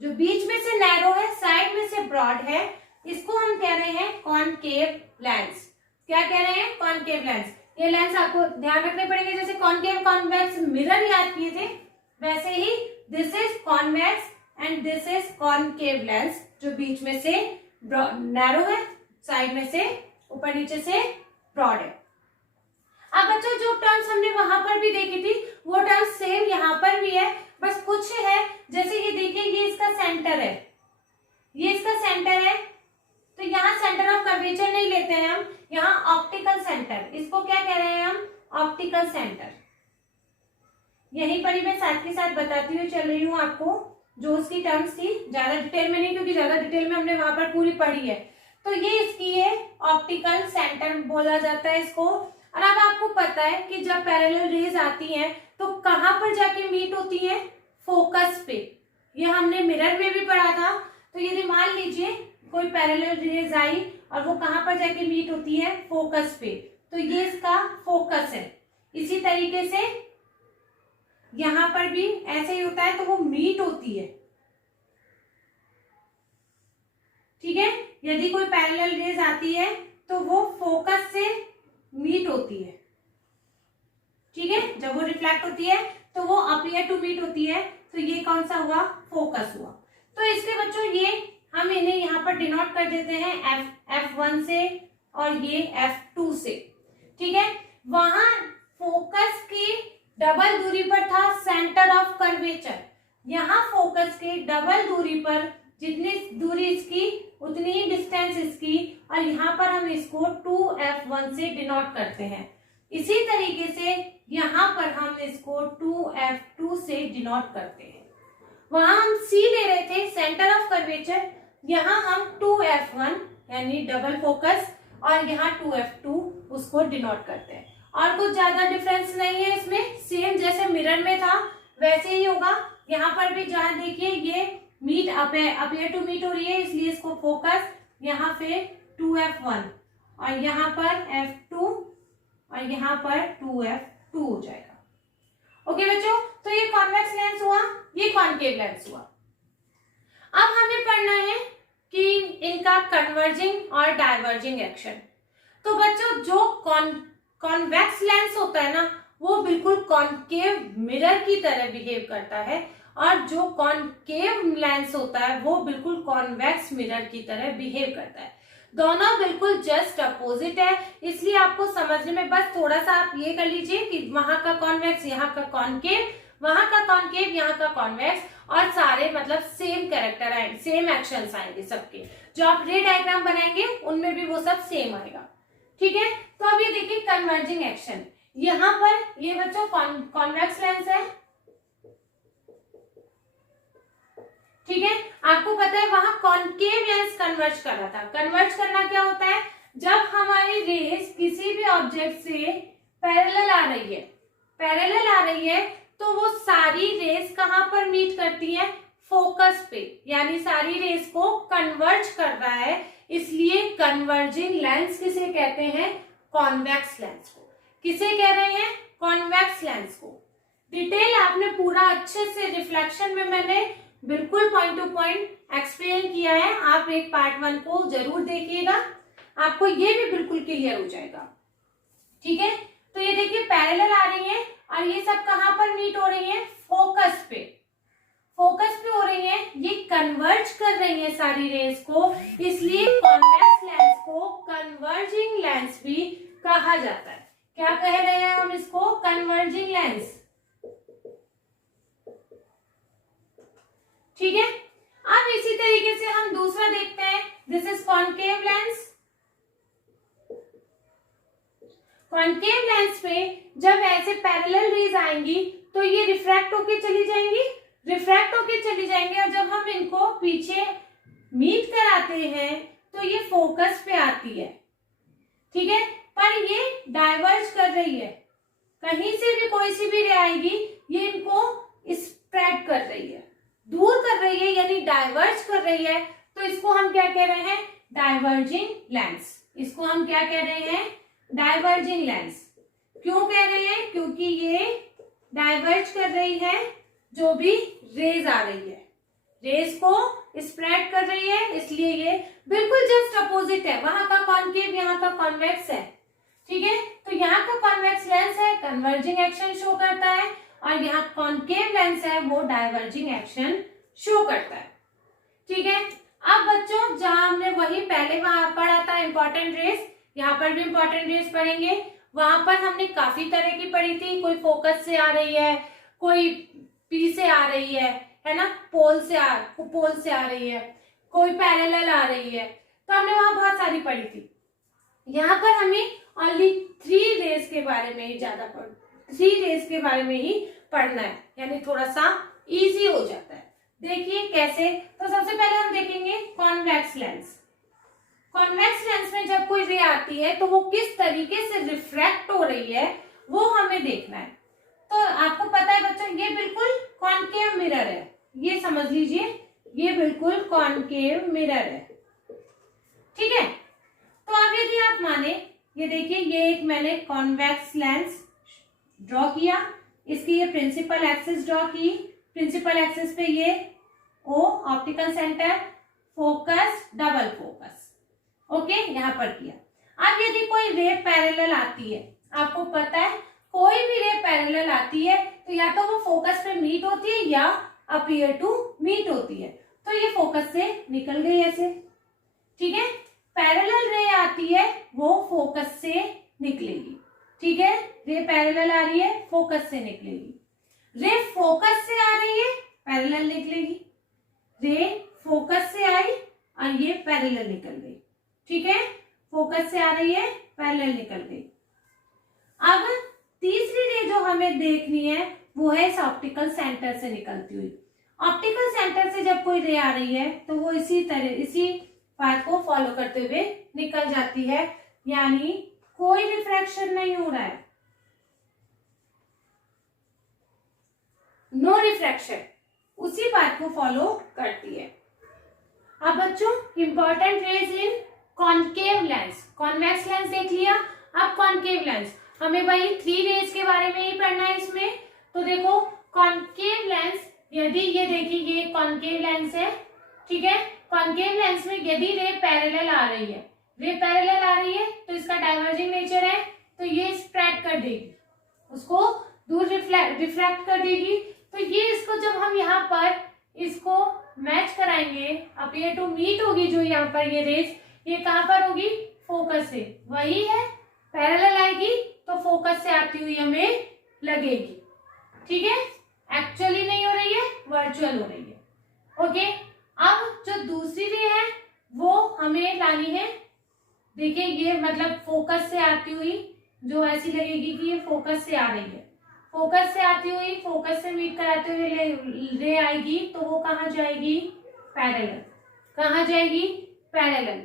जो बीच में से नैरो है, साइड में से ब्रॉड है, इसको हम कह रहे हैं कॉनकेव लेंस। क्या कह रहे हैं, कॉनकेव लेंस। ये लेंस आपको ध्यान रखने पड़ेंगे, जैसे कॉनकेव कॉन्वेक्स मिरर याद किए थे, वैसे ही this is convex and this is concave lens, जो बीच में से नैरो है, साइड में से ऊपर नीचे से ब्रॉड है। अब बच्चों जो टर्म्स हमने वहां पर भी देखी थी वो टर्म्स सेम यहाँ पर भी है, बस कुछ है। जैसे ये देखिए, ये इसका सेंटर है, ये इसका सेंटर है, तो यहाँ सेंटर ऑफ कर्वेचर नहीं लेते हैं हम, यहाँ ऑप्टिकल सेंटर, इसको क्या कह रहे हैं हम, ऑप्टिकल सेंटर। यहीं पर ही मैं साथ के साथ बताती हुई चल रही हूँ आपको जो उसकी टर्म्स थी, ज्यादा डिटेल में नहीं, क्योंकि ज्यादा डिटेल में हमने वहां पर पूरी पढ़ी है। तो ये इसकी है ऑप्टिकल सेंटर बोला जाता है इसको। और अब आपको पता है कि जब पैरेलल रेज आती हैं तो कहां पर जाके मीट होती है, फोकस पे। ये हमने मिरर में भी पढ़ा था। तो यदि मान लीजिए कोई पैरेलल रेज आई और वो कहां पर जाके मीट होती है, फोकस पे, तो ये इसका फोकस है। इसी तरीके से यहां पर भी ऐसे ही होता है, तो वो मीट होती है। ठीक है, यदि कोई पैरेलल रेज आती है तो वो फोकस से मीट होती है। ठीक है, जब वो रिफ्लेक्ट होती है तो वो अपीयर टू मीट होती है, तो ये कौन सा हुआ, फोकस हुआ। तो इसके बच्चों ये हम इन्हें यहाँ पर डिनोट कर देते हैं F1 से और ये F2 से। ठीक है, वहां फोकस की डबल दूरी पर था सेंटर ऑफ कर्वेचर, यहाँ फोकस के डबल दूरी पर जितनी दूरी इसकी उतनी ही डिस्टेंस इसकी, और यहाँ पर हम इसको 2F1 से डिनोट करते हैं। इसी तरीके से यहाँ पर हम इसको 2F2 से डिनोट करते हैं। वहां हम C ले रहे थे सेंटर ऑफ कर्वेचर, यहाँ हम 2F1 यानी डबल फोकस और यहाँ 2F2 उसको डिनोट करते हैं। और कुछ ज्यादा डिफरेंस नहीं है इसमें, सेम जैसे मिरर में था वैसे ही होगा। यहाँ पर भी जहाँ देखिए ये मीट अपीयर टू मीट हो रही है, इसलिए इसको फोकस, यहाँ पे 2F1 और यहाँ पर F2 और यहाँ पर 2F2 हो जाएगा। ओके बच्चों, तो ये कॉन्वेक्स लेंस हुआ, ये कॉनकेव लेंस हुआ। अब हमें पढ़ना है कि इनका कन्वर्जिंग और डाइवर्जिंग एक्शन। तो बच्चों जो कॉन्वेक्स लेंस होता है ना, वो बिल्कुल कॉनकेव मिरर की तरह बिहेव करता है, और जो कॉनकेव लेंस होता है वो बिल्कुल कॉन्वेक्स मिरर की तरह बिहेव करता है। दोनों बिल्कुल जस्ट अपोजिट है, इसलिए आपको समझने में बस थोड़ा सा आप ये कर लीजिए कि वहां का कॉन्वेक्स, यहाँ का कॉनकेव, वहां का कॉनकेव, यहाँ का कॉन्वेक्स, और सारे मतलब सेम कैरेक्टर आएंगे, सेम एक्शंस आएंगे सबके। जो आप रे डायग्राम बनाएंगे उनमें भी वो सब सेम आएगा। ठीक है, तो अब ये देखिए कन्वर्जिंग एक्शन। यहाँ पर ये बच्चों कॉन्वेक्स लेंस है, ठीक है। आपको पता है वहां कॉनकेव लेंस कन्वर्ज कर रहा था। कन्वर्ज करना क्या होता है, जब हमारी रेस किसी भी ऑब्जेक्ट से पैरेलल आ रही है, पैरेलल आ रही है, तो वो सारी रेस कहां पर मीट करती है, फोकस पे, यानी सारी रेस को कन्वर्ज कर रहा है, इसलिए कन्वर्जिंग लेंस किसे कहते हैं, कॉन्वेक्स लेंस को। किसे कह रहे हैं, कॉन्वेक्स लेंस को। डिटेल आपने पूरा अच्छे से रिफ्लेक्शन में मैंने बिल्कुल पॉइंट टू पॉइंट एक्सप्लेन किया है, आप एक पार्ट 1 को जरूर देखिएगा, आपको ये भी बिल्कुल क्लियर हो जाएगा। ठीक है, तो ये देखिए पैरेलल आ रही है और ये सब कहां पर मीट हो रही है, फोकस पे, फोकस पे हो रही है, ये कन्वर्ज कर रही है सारी रेस को, इसलिए कॉन्वेक्स लेंस को कन्वर्जिंग लेंस भी कहा जाता है। क्या कह रहे हैं हम इसको, कन्वर्जिंग लेंस। ठीक है, अब इसी तरीके से हम दूसरा देखते हैं, this is concave lens. Concave lens में जब ऐसे पैरेलल रेज आएंगी तो ये रिफ्रैक्ट होके चली जाएंगी, रिफ्रैक्ट होके चली जाएंगी, और जब हम इनको पीछे मीट कराते हैं तो ये फोकस पे आती है। ठीक है, पर ये डाइवर्ज कर रही है, कहीं से भी कोई सी भी रे आएगी ये इनको स्प्रेड कर रही है, दूर कर रही है, यानी डाइवर्ज कर रही है, तो इसको हम क्या कह रहे हैं, डाइवर्जिंग लेंस। इसको हम क्या कह रहे हैं, डाइवर्जिंग लेंस। क्यों कह रहे हैं, क्योंकि ये डाइवर्ज कर रही है, जो भी रेज आ रही है, रेज को स्प्रेड कर रही है, इसलिए ये बिल्कुल जस्ट अपोजिट है, वहां का कॉनकेव यहाँ का कॉन्वेक्स है। ठीक है, तो यहाँ का कॉन्वेक्स लेंस है, कन्वर्जिंग एक्शन शो करता है, और यहाँ कॉनकेव लेंस है, वो डाइवर्जिंग एक्शन शो करता है। ठीक है, अब बच्चों जहां हमने वही पहले वहां पढ़ा था इंपॉर्टेंट रेस, यहाँ पर भी इंपॉर्टेंट रेस पढ़ेंगे। वहां पर हमने काफी तरह की पढ़ी थी, कोई फोकस से आ रही है, कोई पी से आ रही है ना, पोल से आ रही है, कोई पैरेलल आ रही है, तो हमने वहां बहुत सारी पढ़ी थी। यहाँ पर हमें ओनली 3 रेस के बारे में ही ज्यादा 3 रेस के बारे में ही पढ़ना है, यानी थोड़ा सा इजी हो जाता है। देखिए कैसे, तो सबसे पहले हम देखेंगे कॉन्वेक्स लेंस। कॉन्वेक्स लेंस में जब कोई रे आती है तो वो किस तरीके से रिफ्रैक्ट हो रही है वो हमें देखना है। तो आपको पता है बच्चों, ये बिल्कुल कॉनकेव मिरर है, ये समझ लीजिए, ये बिल्कुल कॉनकेव मिरर है। ठीक है, तो अब यदि आप माने, ये देखिए ये एक मैंने कॉन्वेक्स लेंस ड्रॉ किया, इसकी ये प्रिंसिपल एक्सिस ड्रॉ की, प्रिंसिपल एक्सिस पे ये O optical centre, focus, double focus, okay, यहाँ पर किया। अब यदि कोई रे पैरेलल आती है, आपको पता है कोई भी रे पैरेलल आती है तो या तो वो फोकस पे मीट होती है या अपीयर टू मीट होती है, तो ये फोकस से निकल गई ऐसे। ठीक है, पैरेलल रे आती है वो फोकस से निकलेगी। ठीक है, रे पैरेलल आ रही है, फोकस से निकलेगी। रे फोकस से आ रही है, पैरेलल निकलेगी। रे फोकस से आई और ये पैरेलल निकल गई। ठीक है, फोकस से आ रही है, पैरेलल निकल गई। अब तीसरी रे जो हमें देखनी है वो है इस ऑप्टिकल सेंटर से निकलती हुई। ऑप्टिकल सेंटर से जब कोई रे आ रही है तो वो इसी तरह, इसी पाथ को फॉलो करते हुए निकल जाती है, यानी कोई रिफ्रैक्शन नहीं हो रहा है, नो रिफ्रैक्शन, उसी पाथ को फॉलो करती है। अब बच्चों इंपॉर्टेंट रेज इन कॉनकेव लेंस, कॉन्वेक्स लेंस देख लिया, अब कॉनकेव लेंस, हमें वही 3 रेज के बारे में ही पढ़ना है इसमें। तो देखो कॉनकेव लेंस, यदि ये देखिए ये कॉनकेव लेंस है, ठीक है, कॉनकेव लेंस में यदि रे पैरेलल आ रही है, रे पैरेलल आ रही है तो इसका डाइवर्जिंग नेचर है, तो ये स्प्रेड कर देगी, उसको दूर रिफ्रैक्ट कर देगी। तो ये इसको जब हम यहाँ पर इसको मैच कराएंगे, अपीयर टू मीट होगी, जो यहाँ पर ये रेज, ये कहाँ पर होगी, फोकस से, वही है, पैरेलल आएगी तो फोकस से आती हुई हमें लगेगी। ठीक है, एक्चुअली नहीं हो रही है, वर्चुअल हो रही है। ओके, अब जो दूसरी रे है वो हमें लानी है, देखिए ये मतलब फोकस से आती हुई, जो ऐसी लगेगी कि ये फोकस से आ रही है, फोकस से आती हुई फोकस से मीट कराते हुए रे आएगी, तो वो कहाँ जाएगी, पैरेलल। कहाँ जाएगी, पैरेलल।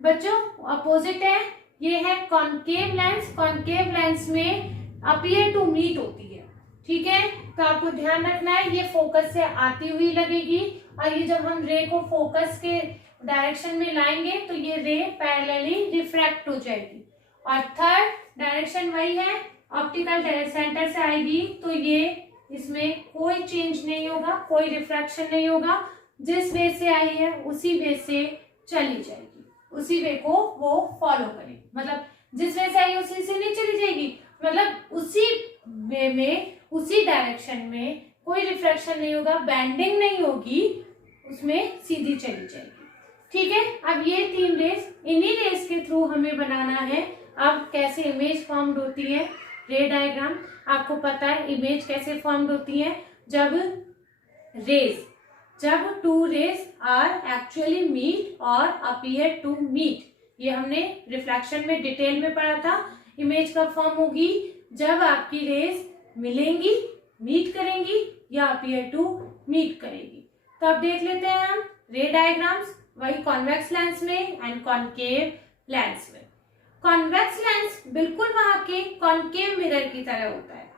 बच्चों अपोजिट है, ये है कॉनकेव लेंस। कॉनकेव लेंस में अपीयर टू मीट होती है, ठीक है। तो आपको ध्यान रखना है, ये फोकस से आती हुई लगेगी, और ये जब हम रे को फोकस के डायरेक्शन में लाएंगे तो ये रे पैरेलली रिफ्रैक्ट हो जाएगी। और थर्ड डायरेक्शन वही है, ऑप्टिकल सेंटर से आएगी, तो ये इसमें कोई चेंज नहीं होगा, कोई रिफ्रैक्शन नहीं होगा, जिस वे से आई है उसी वे से चली जाएगी, उसी वे को वो फॉलो करेगी। मतलब जिस वे से आई उसी से नहीं चली जाएगी, मतलब उसी वे में, उसी डायरेक्शन में कोई रिफ्रैक्शन नहीं होगा, बेंडिंग नहीं होगी, उसमें सीधी चली जाएगी, ठीक है। अब ये तीन रेस, इन्हीं रेस के थ्रू हमें बनाना है। अब कैसे इमेज फॉर्म्ड होती है, रे डायग्राम। आपको पता है इमेज कैसे फॉर्म्ड होती है, जब two rays are actually meet और अपीयर टू मीट। ये हमने रिफ्लेक्शन में डिटेल में पढ़ा था। इमेज कब फॉर्म होगी, जब आपकी रेस मिलेंगी, मीट करेंगी या अपीयर टू मीट करेगी। तो अब देख लेते हैं हम रे डायग्राम्स, वही कॉन्वेक्स लेंस में एंड कॉनकेव लेंस में। कॉन्वेक्स लेंस बिल्कुल वहां के कॉनकेव मिरर की तरह होता है,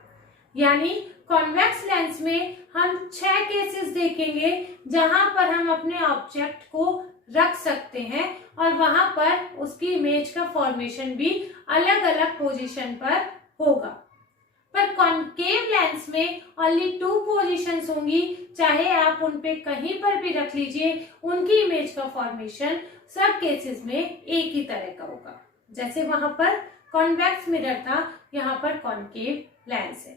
यानी कॉन्वेक्स लेंस में हम 6 केसेस देखेंगे जहां पर हम अपने ऑब्जेक्ट को रख सकते हैं, और वहां पर उसकी इमेज का फॉर्मेशन भी अलग अलग पोजीशन पर होगा। पर कॉनकेव लेंस में ओनली 2 पोजीशंस होंगी, चाहे आप उन पे कहीं पर भी रख लीजिए, उनकी इमेज का फॉर्मेशन सब केसेस में एक ही तरह का होगा। जैसे वहां पर कॉन्वेक्स मिरर था, यहाँ पर कॉनकेव लेंस है।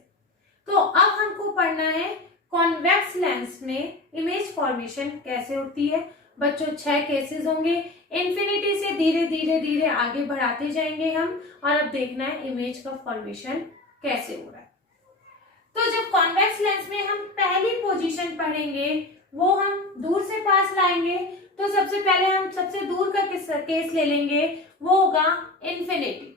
तो अब हमको पढ़ना है कॉन्वेक्स लेंस में इमेज फॉर्मेशन कैसे होती है। बच्चों 6 केसेस होंगे, इन्फिनिटी से धीरे धीरे धीरे आगे बढ़ाते जाएंगे हम, और अब देखना है इमेज का फॉर्मेशन कैसे हो रहा है। तो जब कॉन्वेक्स लेंस में हम पहली पोजीशन पढ़ेंगे, वो हम दूर से पास लाएंगे। तो सबसे पहले हम सबसे दूर का केस ले लेंगे, वो होगा इन्फिनिटी,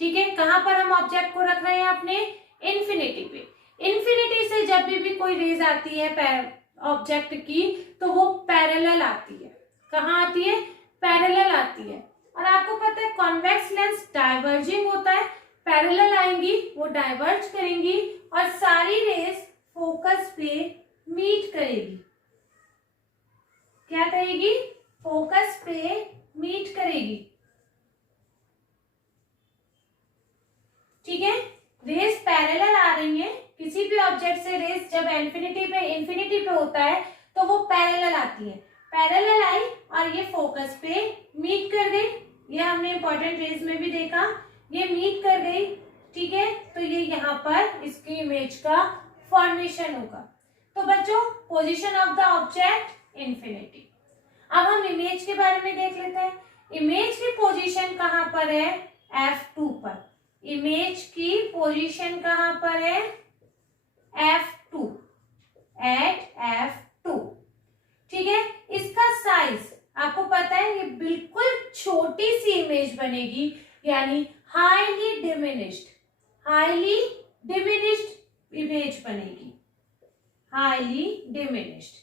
ठीक है। कहां पर हम ऑब्जेक्ट को रख रहे हैं अपने, इन्फिनिटी पे। इन्फिनिटी से जब भी कोई रेज आती है ऑब्जेक्ट की, तो वो पैरेलल आती है। कहाँ आती है, पैरेलल आती है। और आपको पता है कॉन्वेक्स लेंस डाइवर्जिंग होता है, पैरेलल आएंगी वो डाइवर्ज करेंगी, और सारी रेज फोकस पे मीट करेगी। क्या करेगी, फोकस पे मीट करेगी, ठीक है। रेज पैरेलल आ रही है, किसी भी ऑब्जेक्ट से रेज जब इन्फिनिटी पे होता है तो वो पैरेलल आती है। पैरेलल आई और ये फोकस पे मीट कर गई, ये हमने इंपॉर्टेंट रेज में भी देखा, ये मीट कर गई, ठीक है। तो ये यहाँ पर इसकी इमेज का फॉर्मेशन होगा। तो बच्चों position of the object infinity. अब हम इमेज के बारे में देख लेते हैं। इमेज की पोजीशन कहाँ पर है, F2 पर। इमेज की पोजीशन कहां पर है, F2, एट F2, ठीक है। इसका साइज आपको पता है, ये बिल्कुल छोटी सी इमेज बनेगी, यानी हाईली डिमिनिश्ड इमेज बनेगी, हाईली डिमिनिश्ड,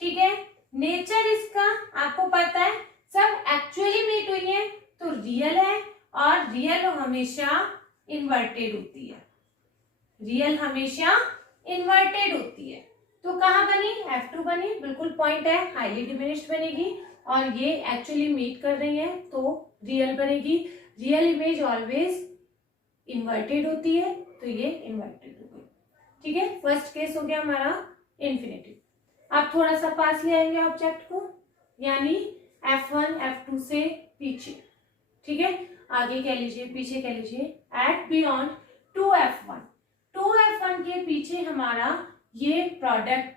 ठीक है। नेचर इसका आपको पता है, सब एक्चुअली मीट हुई है तो रियल है, और रियल हमेशा इन्वर्टेड होती है, रियल हमेशा इन्वर्टेड होती है। तो कहां बनी, F2 बनी, बिल्कुल पॉइंट है, हाईली डिमिनिश्ड बनेगी, और ये एक्चुअली मीट कर रही है तो रियल बनेगी। रियल इमेज ऑलवेज इन्वर्टेड होती है, तो ये इन्वर्टेड हो गई, ठीक है। फर्स्ट केस हो गया हमारा इन्फिनिटी। आप थोड़ा सा पास ले आएंगे ऑब्जेक्ट को, यानी F1 F2 से पीछे, ठीक है। आगे कह लीजिए, पीछे कह लीजिए, एट बियॉन्ड 2F1 के पीछे हमारा ये प्रोडक्ट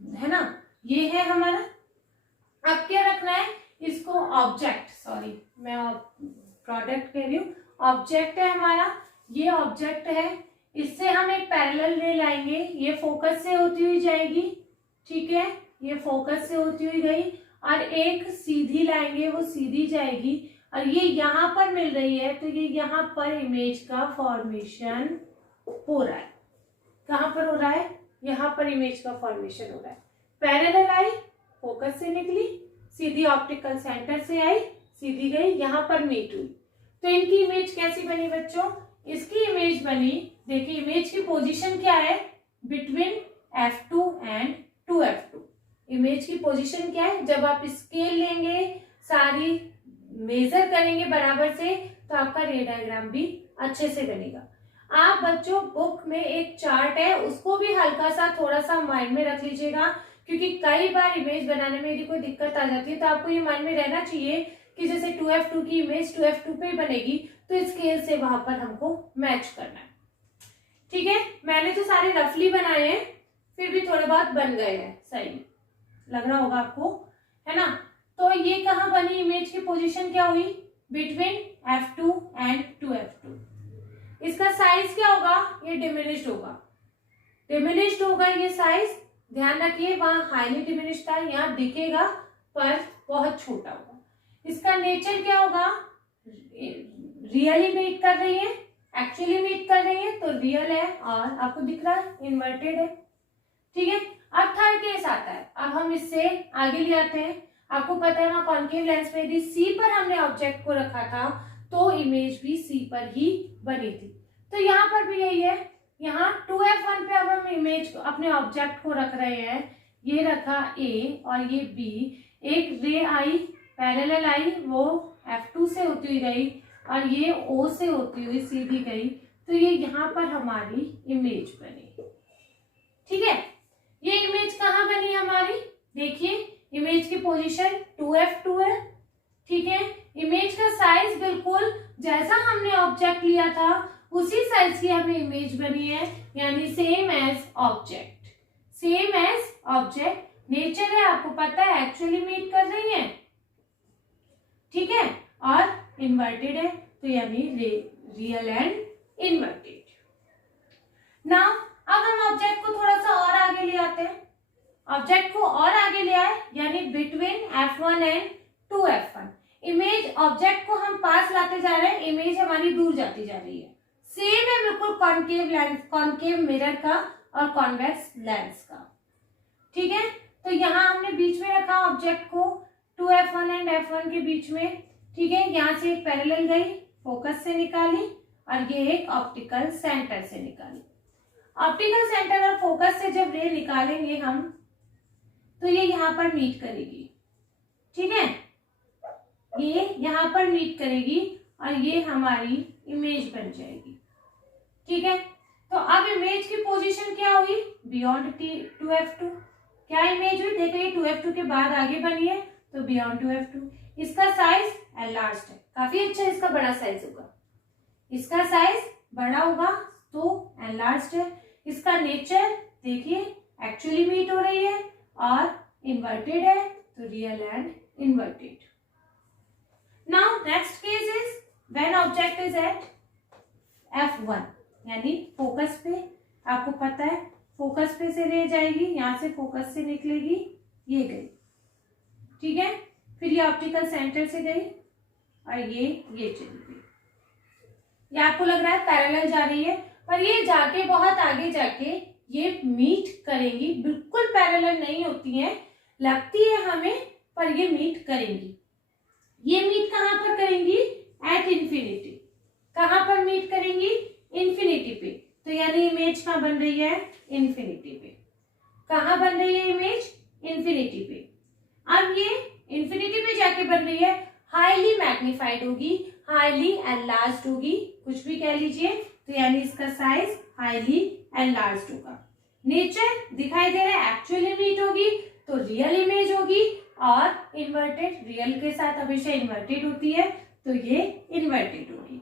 है ना, ये है हमारा। अब क्या रखना है इसको, ऑब्जेक्ट, सॉरी मैं प्रोडक्ट कह रही हूँ, ऑब्जेक्ट है हमारा, ये ऑब्जेक्ट है, इससे हम एक पैरेलल रे लाएंगे, ये फोकस से होती हुई जाएगी, ठीक है, ये फोकस से होती हुई गई, और एक सीधी लाएंगे, वो सीधी जाएगी, और ये यहाँ पर मिल रही है, तो ये यहाँ पर इमेज का फॉर्मेशन हो रहा है। कहाँ पर हो रहा है? यहाँ पर इमेज का फॉर्मेशन हो रहा है। पैरेलल आई, फोकस से निकली, सीधी ऑप्टिकल सेंटर से आई, सीधी गई, यहाँ पर मीट हुई। तो इनकी इमेज कैसी बनी बच्चों? इसकी इमेज बनी, देखिए इमेज की पोजीशन क्या है? Between F2 and 2F2। Image की पोजीशन क्या है? जब आप स्केल लेंगे, सारी मेजर करेंगे बराबर से, तो आपका रे डायग्राम भी अच्छे से बनेगा। आप बच्चों बुक में एक चार्ट है, उसको भी हल्का सा थोड़ा सा माइंड में रख लीजिएगा, क्योंकि कई बार इमेज बनाने में यदि कोई दिक्कत आ जाती है तो आपको ये माइंड में रहना चाहिए कि जैसे 2F2 की इमेज 2F2 पे ही बनेगी, तो स्केल से वहां पर हमको मैच करना है। ठीक है, मैंने तो सारे रफली बनाए हैं, फिर भी थोड़े बहुत बन गए हैं, सही लग रहा होगा आपको, है ना। तो ये कहाँ बनी? इमेज की पोजीशन क्या हुई? Between F2 and 2F2। इसका साइज क्या होगा? ये डिमिनिश्ड होगा, डिमिनिश्ड होगा ये साइज, ध्यान रखिए, वहां हाईली डिमिनिश्ड था, यहाँ दिखेगा पर बहुत छोटा होगा। इसका नेचर क्या होगा? रियली मीट कर रही है, एक्चुअली मीट कर रही है, तो रियल है, और आपको दिख रहा है इन्वर्टेड है। ठीक है, अब थर्ड केस आता है। अब हम इससे आगे ले आते हैं। आपको पता है ना, कॉन्केव लेंस में यदि सी पर हमने ऑब्जेक्ट को रखा था तो इमेज भी सी पर ही बनी थी। तो यहाँ पर भी यही है, यहाँ 2F1 पे अब हम इमेज को, अपने ऑब्जेक्ट को रख रहे हैं। ये रखा A और ये B, एक रे आई, पैरेलल आई, वो F2 से होती हुई गई, और ये O से होती हुई सीधी गई, तो ये यहाँ पर हमारी इमेज बनी। ठीक है, ये इमेज कहाँ बनी हमारी? देखिए इमेज की पोजीशन 2F2 है। ठीक है, इमेज का साइज बिल्कुल जैसा हमने ऑब्जेक्ट लिया था उसी साइज की हमें इमेज बनी है, यानी same as object, same as object. Nature है आपको पता है, एक्चुअली मीट कर रही है, ठीक है, और इन्वर्टेड है, तो यानी रियल एंड इन्वर्टेड। नाउ अब हम ऑब्जेक्ट को थोड़ा सा और आगे ले आते हैं। ऑब्जेक्ट को और आगे ले आए, यानी between F1 and 2F1। Image object को हम पास लाते जा रहे हैं, इमेज हमारी दूर जाती जा रही है। सेम है बिल्कुल कॉन्केव लेंस, कॉन्केव मिरर का और कॉन्वेक्स लेंस का। ठीक है, तो यहाँ हमने बीच में रखा ऑब्जेक्ट को, 2F1 एंड F1 के बीच में। ठीक है, यहाँ से एक पैरेलल गई, फोकस से निकाली, और ये एक ऑप्टिकल सेंटर से निकाली। ऑप्टिकल सेंटर और फोकस से जब रे निकालेंगे हम, तो ये यहाँ पर मीट करेगी। ठीक है, ये यहाँ पर मीट करेगी, और ये हमारी इमेज बन जाएगी। ठीक है, तो अब इमेज की पोजीशन क्या हुई? Beyond 2F2। क्या इमेज हुई? देखो ये 2F2 के बाद आगे बनी है, तो बियॉन्ड 2F2। इसका साइज एनलार्ज्ड है, काफी अच्छा, इसका बड़ा साइज होगा, इसका साइज बड़ा होगा तो एनलार्ज्ड है। इसका नेचर देखिए, एक्चुअली मीट हो रही है और इन्वर्टेड है, तो real and inverted. Now next case is when object is at F1, यानी फोकस पे। आपको पता है फोकस पे से रे जाएगी, यहां से फोकस से निकलेगी, ये गई। ठीक है, फिर ये ऑप्टिकल सेंटर से गई, और ये चली गई। ये आपको लग रहा है पैरेलल जा रही है, पर ये जाके बहुत आगे जाके ये मीट करेंगी, बिल्कुल पैरेलल नहीं होती है, लगती है हमें, पर ये मीट करेंगी। ये मीट कहां पर करेंगी? At infinity. कहां पर मीट करेंगी? इंफिनिटी पे। तो यानी इमेज कहां बन रही है? इंफिनिटी पे। कहां बन रही है इमेज? इंफिनिटी पे। अब ये इंफिनिटी पे जाके बन रही है, हाईली मैग्नीफाइड होगी, हाईली एनलार्ज्ड होगी, कुछ भी कह लीजिए, तो यानी इसका साइज हाईली एनलार्ज्ड होगा। नेचर दिखाई दे रहा है, एक्चुअली मीट होगी तो रियल इमेज होगी, और इन्वर्टेड, रियल के साथ हमेशा इन्वर्टेड होती है, तो ये इन्वर्टेड होगी।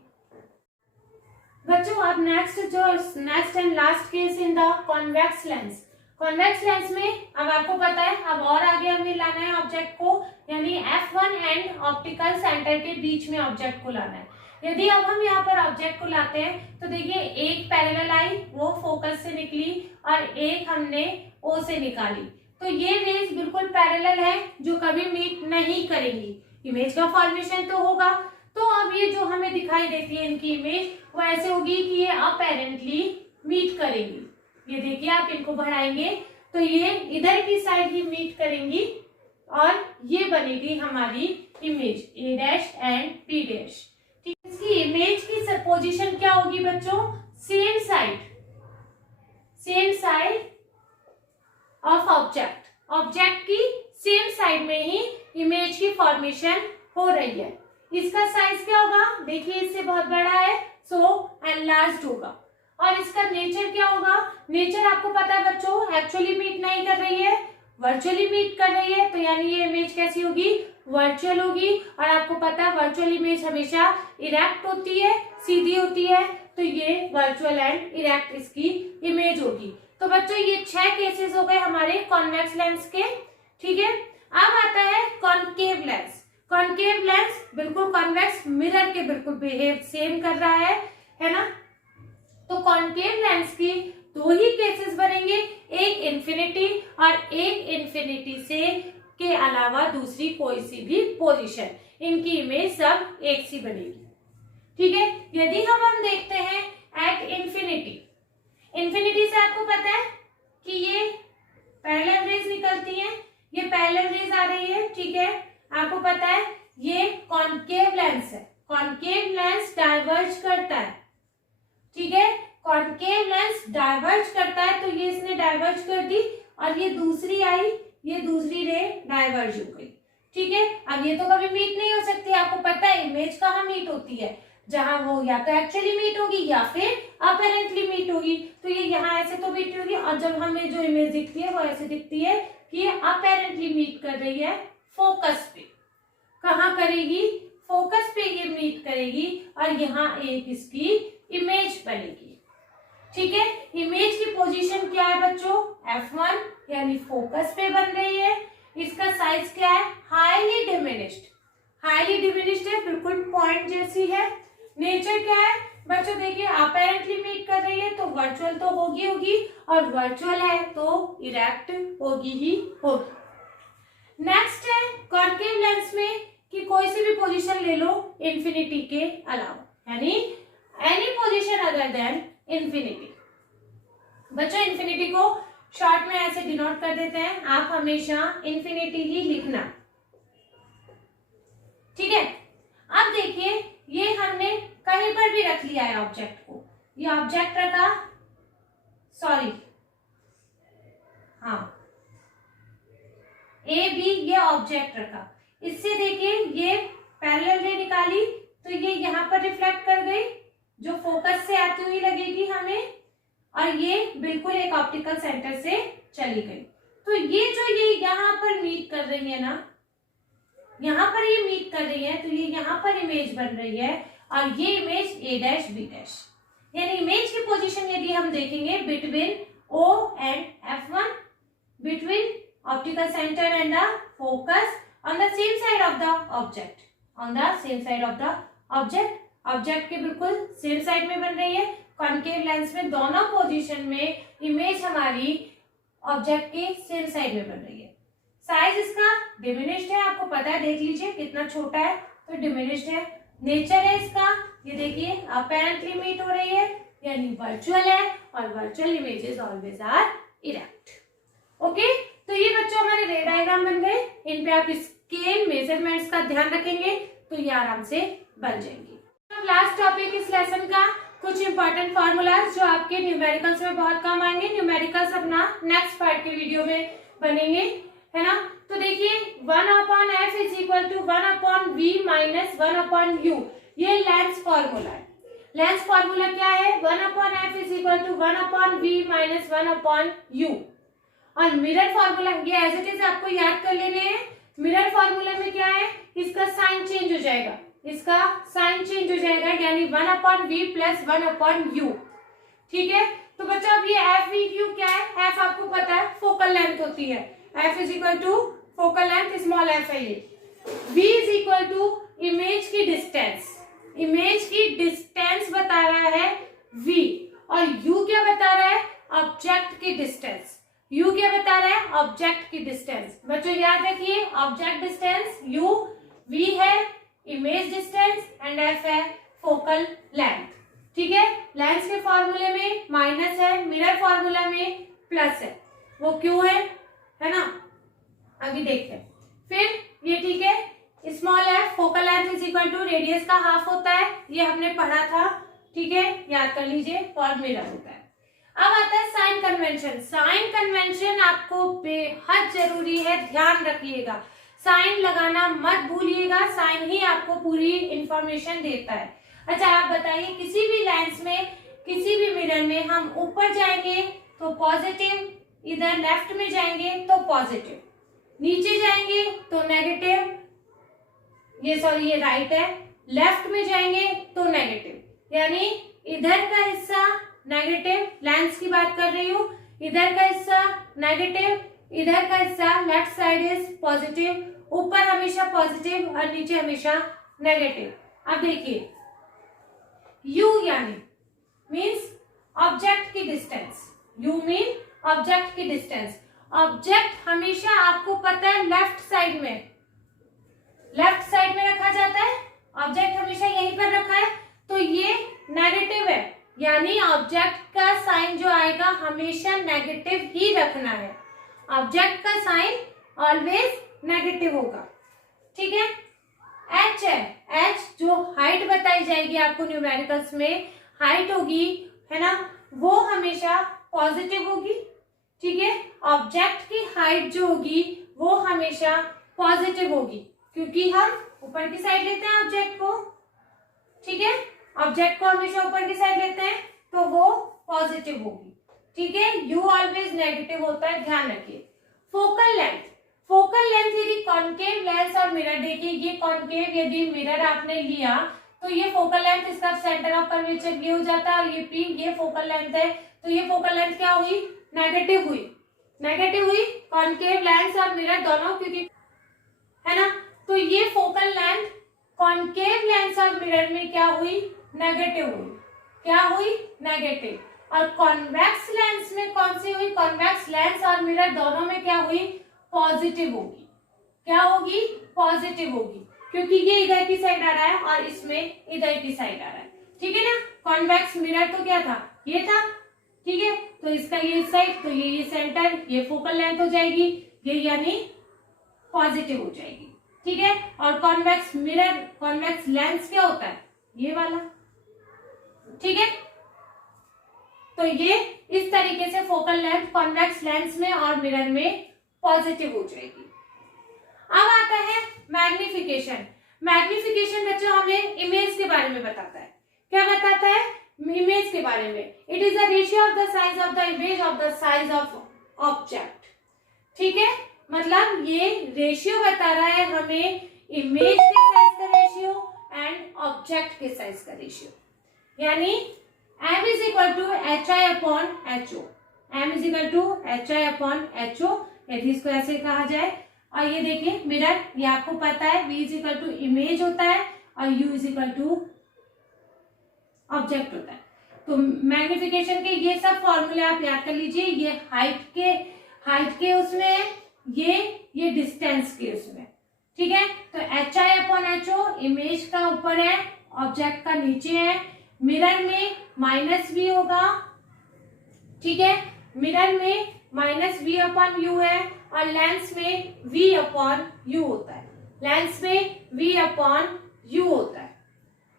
बच्चों अब next and last case in the convex lens. Convex lens में अब आपको पता है, अब और आगे हमें लाना है ऑब्जेक्ट को, यानी F1 एंड ऑप्टिकल सेंटर के बीच में ऑब्जेक्ट को लाना है। यदि अब हम यहाँ पर ऑब्जेक्ट को लाते हैं तो देखिए एक पैरेलल आई, वो फोकस से निकली और एक हमने ओ से निकाली, तो ये रेज बिल्कुल पैरेलल है जो कभी मीट नहीं करेंगी। इमेज का फॉर्मेशन तो होगा, तो अब ये जो हमें दिखाई देती है इनकी इमेज वो ऐसे होगी कि ये अपेरेंटली मीट करेंगी। ये देखिए आप इनको बढ़ाएंगे तो ये इधर की साइड ही मीट करेंगी और ये बनेगी हमारी image A dash and B dash. ठीक है, इसकी इमेज की पोजीशन क्या होगी बच्चों? सेम साइड ऑफ ऑब्जेक्ट की सेम साइड में ही इमेज की फॉर्मेशन हो रही है। इसका साइज क्या होगा? देखिए इससे बहुत बड़ा है, सो एनलार्ज्ड होगा। और इसका नेचर क्या होगा? नेचर आपको पता है बच्चों, एक्चुअली मीट नहीं कर रही है, वर्चुअली मीट कर रही है, तो यानी ये इमेज कैसी होगी? वर्चुअल होगी। और आपको पता है वर्चुअल इमेज हमेशा इरेक्ट होती है, सीधी होती है, तो ये वर्चुअल एंड इरेक्ट इसकी इमेज होगी। तो बच्चों ये 6 केसेस हो गए हमारे कॉन्वेक्स लेंस के। ठीक है, अब आता है कॉनकेव लेंस। कॉनकेव लेंस बिल्कुल कॉन्वेक्स मिरर के बिल्कुल बिहेव सेम कर रहा है ना। तो कॉनकेव लेंस की 2 ही केसेस बनेंगे, एक इन्फिनिटी और एक इन्फिनिटी से के अलावा दूसरी कोई सी भी पोजीशन, इनकी इमेज सब एक सी बनेगी। ठीक है, यदि हम देखते हैं एट इन्फिनिटी से आपको पता है कि ये पैरेलल रेज निकलती हैं, ये पैरेलल रेज आ रही है। ठीक है, आपको पता है ये कॉनकेव लेंस है, कॉनकेव लेंस डाइवर्ज करता है। ठीक है, कॉनकेव लेंस डाइवर्ज करता है, तो ये इसने डाइवर्ज कर दी और ये दूसरी आई, ये दूसरी रे डाइवर्ज हो गई। ठीक है, अब ये तो कभी मीट नहीं हो सकती, आपको पता है इमेज कहाँ मीट होती है, जहां वो या तो एक्चुअली मीट होगी या फिर अपेरेंटली मीट होगी। तो ये यहाँ ऐसे तो मीट होगी, और जब हमें जो इमेज दिखती है वो ऐसे दिखती है कि ये अपेरेंटली मीट कर रही है फोकस पे। कहाँ करेगी? फोकस पे ये मीट करेगी और यहाँ एक इसकी इमेज बनेगी। ठीक है, इमेज की पोजीशन क्या है बच्चों? F1 यानी फोकस पे बन रही है। इसका साइज क्या है? हाईली डिमिनिश्ड है, बिल्कुल पॉइंट जैसी है। नेचर क्या है बच्चों? देखिए अपेरेंटली मीट कर रही है तो वर्चुअल तो होगी और वर्चुअल है तो इरेक्ट होगी ही होगी। नेक्स्ट है कॉनकेव लेंस में कि कोई सी भी पोजीशन ले लो इन्फिनिटी के अलावा, यानी any position other than infinity. बच्चों इन्फिनिटी को शॉर्ट में ऐसे डिनोट कर देते हैं, आप हमेशा इन्फिनिटी ही लिखना। ठीक है, अब देखिए ये हमने कहीं पर भी रख लिया है ऑब्जेक्ट को, ये ऑब्जेक्ट रखा, सॉरी हाँ ए बी, ये ऑब्जेक्ट रखा। इससे देखिए ये पैरेलल रे निकाली तो ये यहाँ पर रिफ्लेक्ट कर गई, जो फोकस से आती हुई लगेगी हमें, और ये बिल्कुल एक ऑप्टिकल सेंटर से चली गई। तो ये जो ये यहाँ पर मीट कर रही है ना, यहाँ पर ये मीट कर रही है, तो ये यहाँ पर इमेज बन रही है और ये image A dash B dash, यानी इमेज की पोजीशन यदि हम देखेंगे between O and F1, between optical centre and the focus on the same side of the object, on the same side of the object, object के बिल्कुल same side में बन रही है। कॉनकेव लेंस में दोनों पोजीशन में इमेज हमारी ऑब्जेक्ट के सेम साइड में बन रही है। साइज इसका डिमिनिश्ड है, आपको पता है, देख लीजिए कितना छोटा है, तो डिमिनिश्ड है। नेचर है इसका, ये देखिए अपेरेंटली मीट हो रही है, यानी वर्चुअल है, और virtual images always are erect. Okay, तो ये बच्चों हमारे रे डायग्राम बन गए। इन पे आप स्केल मेजरमेंट्स का ध्यान रखेंगे तो ये आराम से बन जाएंगे। लास्ट टॉपिक इस लेसन का कुछ इंपॉर्टेंट फॉर्मूलाज जो आपके न्यूमेरिकल्स में बहुत काम आएंगे। न्यूमेरिकल्स अपना नेक्स्ट पार्ट के वीडियो में बनेंगे, है ना। तो देखिए 1/f is equal to 1/v minus 1/u, ये लेंस फॉर्मूला है। लेंस फॉर्मूला क्या है? 1/f is equal to 1/v minus 1/u। और मिरर फॉर्मूला ये एज इट इज आपको याद कर लेने हैं। मिरर फॉर्मूला में क्या है? इसका साइन चेंज हो जाएगा, इसका साइन चेंज हो जाएगा, यानी 1/v प्लस 1/u। ठीक है, तो बच्चों अब ये FVQ क्या है? F आपको पता है फोकल लेंथ होती है, F is equal to focal length, small f है ये। V is equal to image की डिस्टेंस, इमेज की ऑब्जेक्ट की डिस्टेंस। बच्चों याद रखिए, ऑब्जेक्ट डिस्टेंस u, v है इमेज डिस्टेंस एंड f है फोकल लेंथ। ठीक है, लेंस के फॉर्मूले में माइनस है, मिरर फॉर्मूला में प्लस है, वो क्यों है ना, अभी देखते हैं। फिर ये ठीक है, small F focal length is equal to radius का हाफ होता है, ये हमने पढ़ा था। ठीक है, याद कर लीजिए, और मिरर होता है। अब आता है साइन कन्वेंशन। साइन कन्वेंशन आपको बेहद जरूरी है, ध्यान रखिएगा, साइन लगाना मत भूलिएगा, साइन ही आपको पूरी इंफॉर्मेशन देता है। अच्छा आप बताइए, किसी भी लेंस में, किसी भी मिरर में हम ऊपर जाएंगे तो पॉजिटिव, इधर लेफ्ट में जाएंगे तो पॉजिटिव, नीचे जाएंगे तो नेगेटिव, ये राइट है, लेफ्ट में जाएंगे तो नेगेटिव, यानी इधर का हिस्सा नेगेटिव, लेंस की बात कर रही हूं, इधर का हिस्सा नेगेटिव, इधर का हिस्सा लेफ्ट साइड इज पॉजिटिव, ऊपर हमेशा पॉजिटिव और नीचे हमेशा नेगेटिव। अब देखिए, u यानी मीन्स ऑब्जेक्ट की डिस्टेंस, u मीन ऑब्जेक्ट की डिस्टेंस। ऑब्जेक्ट हमेशा आपको पता है लेफ्ट साइड में रखा जाता है, ऑब्जेक्ट हमेशा यहीं पर रखा है, तो ये नेगेटिव है, यानी ऑब्जेक्ट का साइन जो आएगा हमेशा नेगेटिव ही रखना है, ऑब्जेक्ट का साइन ऑलवेज नेगेटिव होगा। ठीक है, h है, h जो हाइट बताई जाएगी आपको न्यूमेरिकल्स में, हाइट होगी है ना, वो हमेशा पॉजिटिव होगी। ठीक है, ऑब्जेक्ट की हाइट जो होगी वो हमेशा पॉजिटिव होगी, क्योंकि हम ऊपर की साइड लेते हैं ऑब्जेक्ट को। ठीक है, ऑब्जेक्ट को हमेशा ऊपर की साइड लेते हैं तो वो पॉजिटिव होगी। ठीक है, u ऑलवेज नेगेटिव होता है, ध्यान रखिए। फोकल लेंथ, फोकल लेंथ यदि कॉनकेव लेंस और मिरर, देखिए ये कॉनकेव यदि मिरर आपने लिया तो ये फोकल लेंथ इसका सेंटर ऑफ कर्वेचर ये हो जाता है, और ये p ये फोकल लेंथ है, तो ये फोकल लेंथ क्या हुई, नेगेटिव हुई कॉनकेव लेंस और मिरर दोनों, क्योंकि है ना, तो ये फोकल लेंथ कॉनकेव लेंस और मिरर में क्या हुई, नेगेटिव हुई, क्या हुई, नेगेटिव। और कॉन्वेक्स लेंस में कौन सी हुई, कॉन्वेक्स लेंस और मिरर दोनों में क्या हुई, पॉजिटिव होगी, क्या होगी, पॉजिटिव होगी, क्योंकि ये इधर की साइड आ रहा है और इसमें इधर की साइड आ रहा है। ठीक है ना, कॉन्वेक्स मिरर तो क्या था, ये था। ठीक है, तो इसका ये साइड, तो ये सेंटर, ये फोकल लेंथ हो जाएगी, ये यानी पॉजिटिव हो जाएगी। ठीक है, और कॉन्वेक्स मिरर, कॉन्वेक्स लेंस क्या होता है, ये वाला। ठीक है, तो ये इस तरीके से फोकल लेंथ कॉन्वेक्स लेंस में और मिरर में पॉजिटिव हो जाएगी। अब आता है मैग्निफिकेशन। मैग्निफिकेशन बच्चों हमें इमेज के बारे में बताता है, क्या बताता है, इमेज के बारे में। It is the ratio of the size of the image of the size of object. ठीक है, मतलब ये रेशियो बता रहा है हमें इमेज के साइज का रेशियो एंड ऑब्जेक्ट के साइज का रेशियो, यानी m is equal to hi upon ho, m is equal to hi upon ho, यदि इसको ऐसे कहा जाए। और ये देखिए मिरर, ये आपको पता है v is equal to image होता है और u is equal to object होता है। तो मैग्निफिकेशन के ये सब फॉर्मूले आप याद कर लीजिए, ये हाइट के उसमें है, ये डिस्टेंस के उसमें। ठीक है, तो hi अपॉन ho इमेज का ऊपर है, ऑब्जेक्ट का नीचे है, मिरर में माइनस v होगा। ठीक है, मिरर में माइनस v अपॉन u है और लेंस में v अपॉन u होता है, लेंस में v अपॉन u होता है।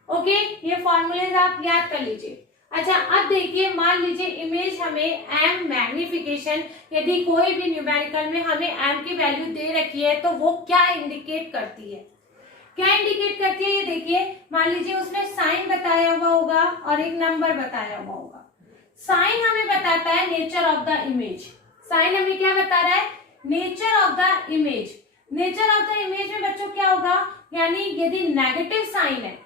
ओके, ये फॉर्मूले आप याद कर लीजिए। अच्छा अब देखिए, मान लीजिए इमेज हमें m मैग्निफिकेशन, यदि कोई भी न्यूमेरिकल में हमें m की वैल्यू दे रखी है तो वो क्या इंडिकेट करती है, क्या इंडिकेट करती है, ये देखिए। मान लीजिए उसने साइन बताया हुआ होगा और एक नंबर बताया हुआ होगा। साइन हमें बताता है nature of the image, sign हमें क्या बता रहा है, nature of the image. Nature of the image में बच्चों क्या होगा, यानी यदि नेगेटिव साइन है,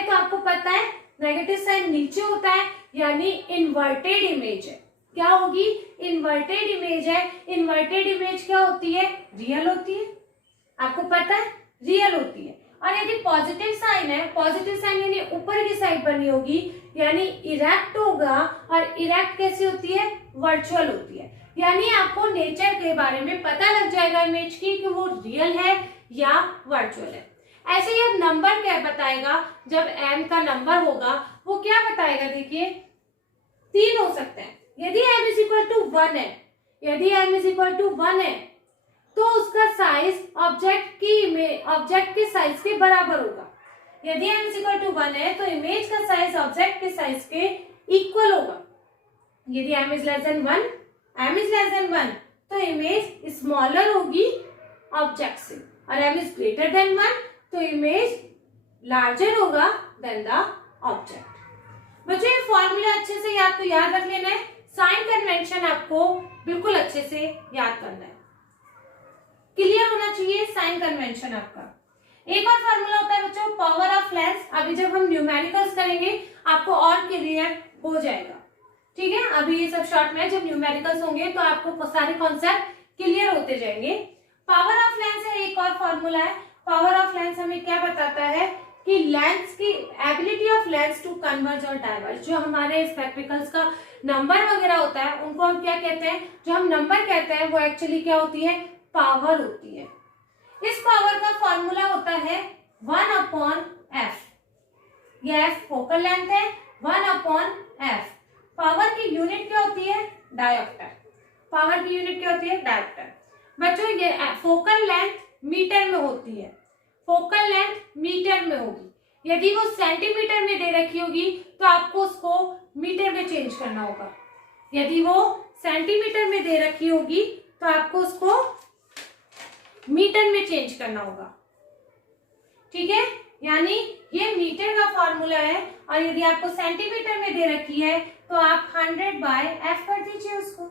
तो आपको पता है नेगेटिव साइन नीचे होता है, यानी इन्वर्टेड इमेज है। क्या होगी, इन्वर्टेड इमेज है। इन्वर्टेड इमेज क्या होती है, रियल होती है, आपको पता है रियल होती है। और यदि पॉजिटिव साइन है, पॉजिटिव साइन यानी ऊपर की साइड बनी होगी, यानी इरेक्ट होगा। और इरेक्ट कैसी होती है, वर्चुअल होती है। यानी आपको नेचर के बारे में पता लग जाएगा इमेज की कि वो रियल है या वर्चुअल है। ऐसे ही अब नंबर क्या बताएगा, जब m का नंबर होगा वो क्या बताएगा, देखिए 3 हो सकते हैं। यदि m इज इक्वल टू 1 है, यदि m इज इक्वल टू 1 है तो उसका साइज ऑब्जेक्ट के साइज के बराबर होगा। यदि m इज इक्वल टू 1 है तो इमेज का साइज ऑब्जेक्ट के साइज के इक्वल होगा। यदि m इज लेस देन 1 तो इमेज स्मॉलर होगी ऑब्जेक्ट से, और m इज ग्रेटर देन 1 तो इमेज लार्जर होगा देन द ऑब्जेक्ट। बच्चों ये फॉर्मूला अच्छे से आपको याद रख लेना है। साइन कन्वेंशन आपको बिल्कुल अच्छे से याद करना है, क्लियर होना चाहिए साइन कन्वेंशन आपका। एक और फॉर्मूला होता है बच्चों पावर ऑफ लेंस। अभी जब हम न्यूमेरिकल्स करेंगे आपको और क्लियर हो जाएगा, ठीक है। अभी ये सब शॉर्ट में, जब न्यूमेरिकल्स होंगे तो आपको सारे कॉन्सेप्ट क्लियर होते जाएंगे। पावर ऑफ लेंस है एक और फॉर्मूला है। पावर ऑफ लेंस हमें क्या बताता है कि लेंस की ability of lens to converge और डाइवर्ज। जो हमारे स्पेक्टिकल्स का नंबर वगैरह होता है उनको हम क्या कहते हैं, जो हम नंबर कहते हैं वो एक्चुअली क्या होती है, पावर होती है। इस पावर का फॉर्मूला होता है 1/f। यह f फोकल लेंथ है, 1/f। पावर की यूनिट क्या होती है, डायोप्टर। पावर की यूनिट क्या होती है, डायोप्टर। बच्चों ये फोकल लेंथ मीटर में होती है, फोकल लेंथ मीटर में होगी। यदि वो सेंटीमीटर में दे रखी होगी तो आपको उसको मीटर में चेंज करना होगा। यदि वो सेंटीमीटर में दे रखी होगी तो आपको उसको मीटर में चेंज करना होगा, ठीक है। यानी ये मीटर का फॉर्मूला है, और यदि आपको सेंटीमीटर में दे रखी है तो आप 100/f कर दीजिए उसको,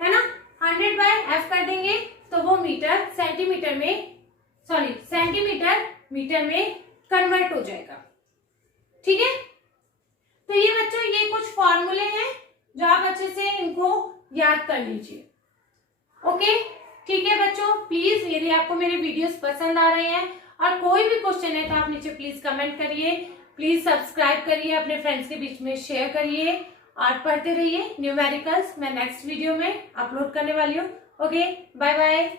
है ना। 100/f कर देंगे तो वो सेंटीमीटर मीटर में कन्वर्ट हो जाएगा, ठीक है। तो ये बच्चों ये कुछ फॉर्मूले हैं जो आप अच्छे से इनको याद कर लीजिए, ओके। ठीक है बच्चों, प्लीज यदि आपको मेरे वीडियोस पसंद आ रहे हैं और कोई भी क्वेश्चन है तो आप नीचे प्लीज कमेंट करिए, प्लीज सब्सक्राइब करिए, अपने फ्रेंड्स के बीच में शेयर करिए और पढ़ते रहिए न्यूमेरिकल्स। मैं नेक्स्ट वीडियो में अपलोड करने वाली हूँ। Okay, bye bye.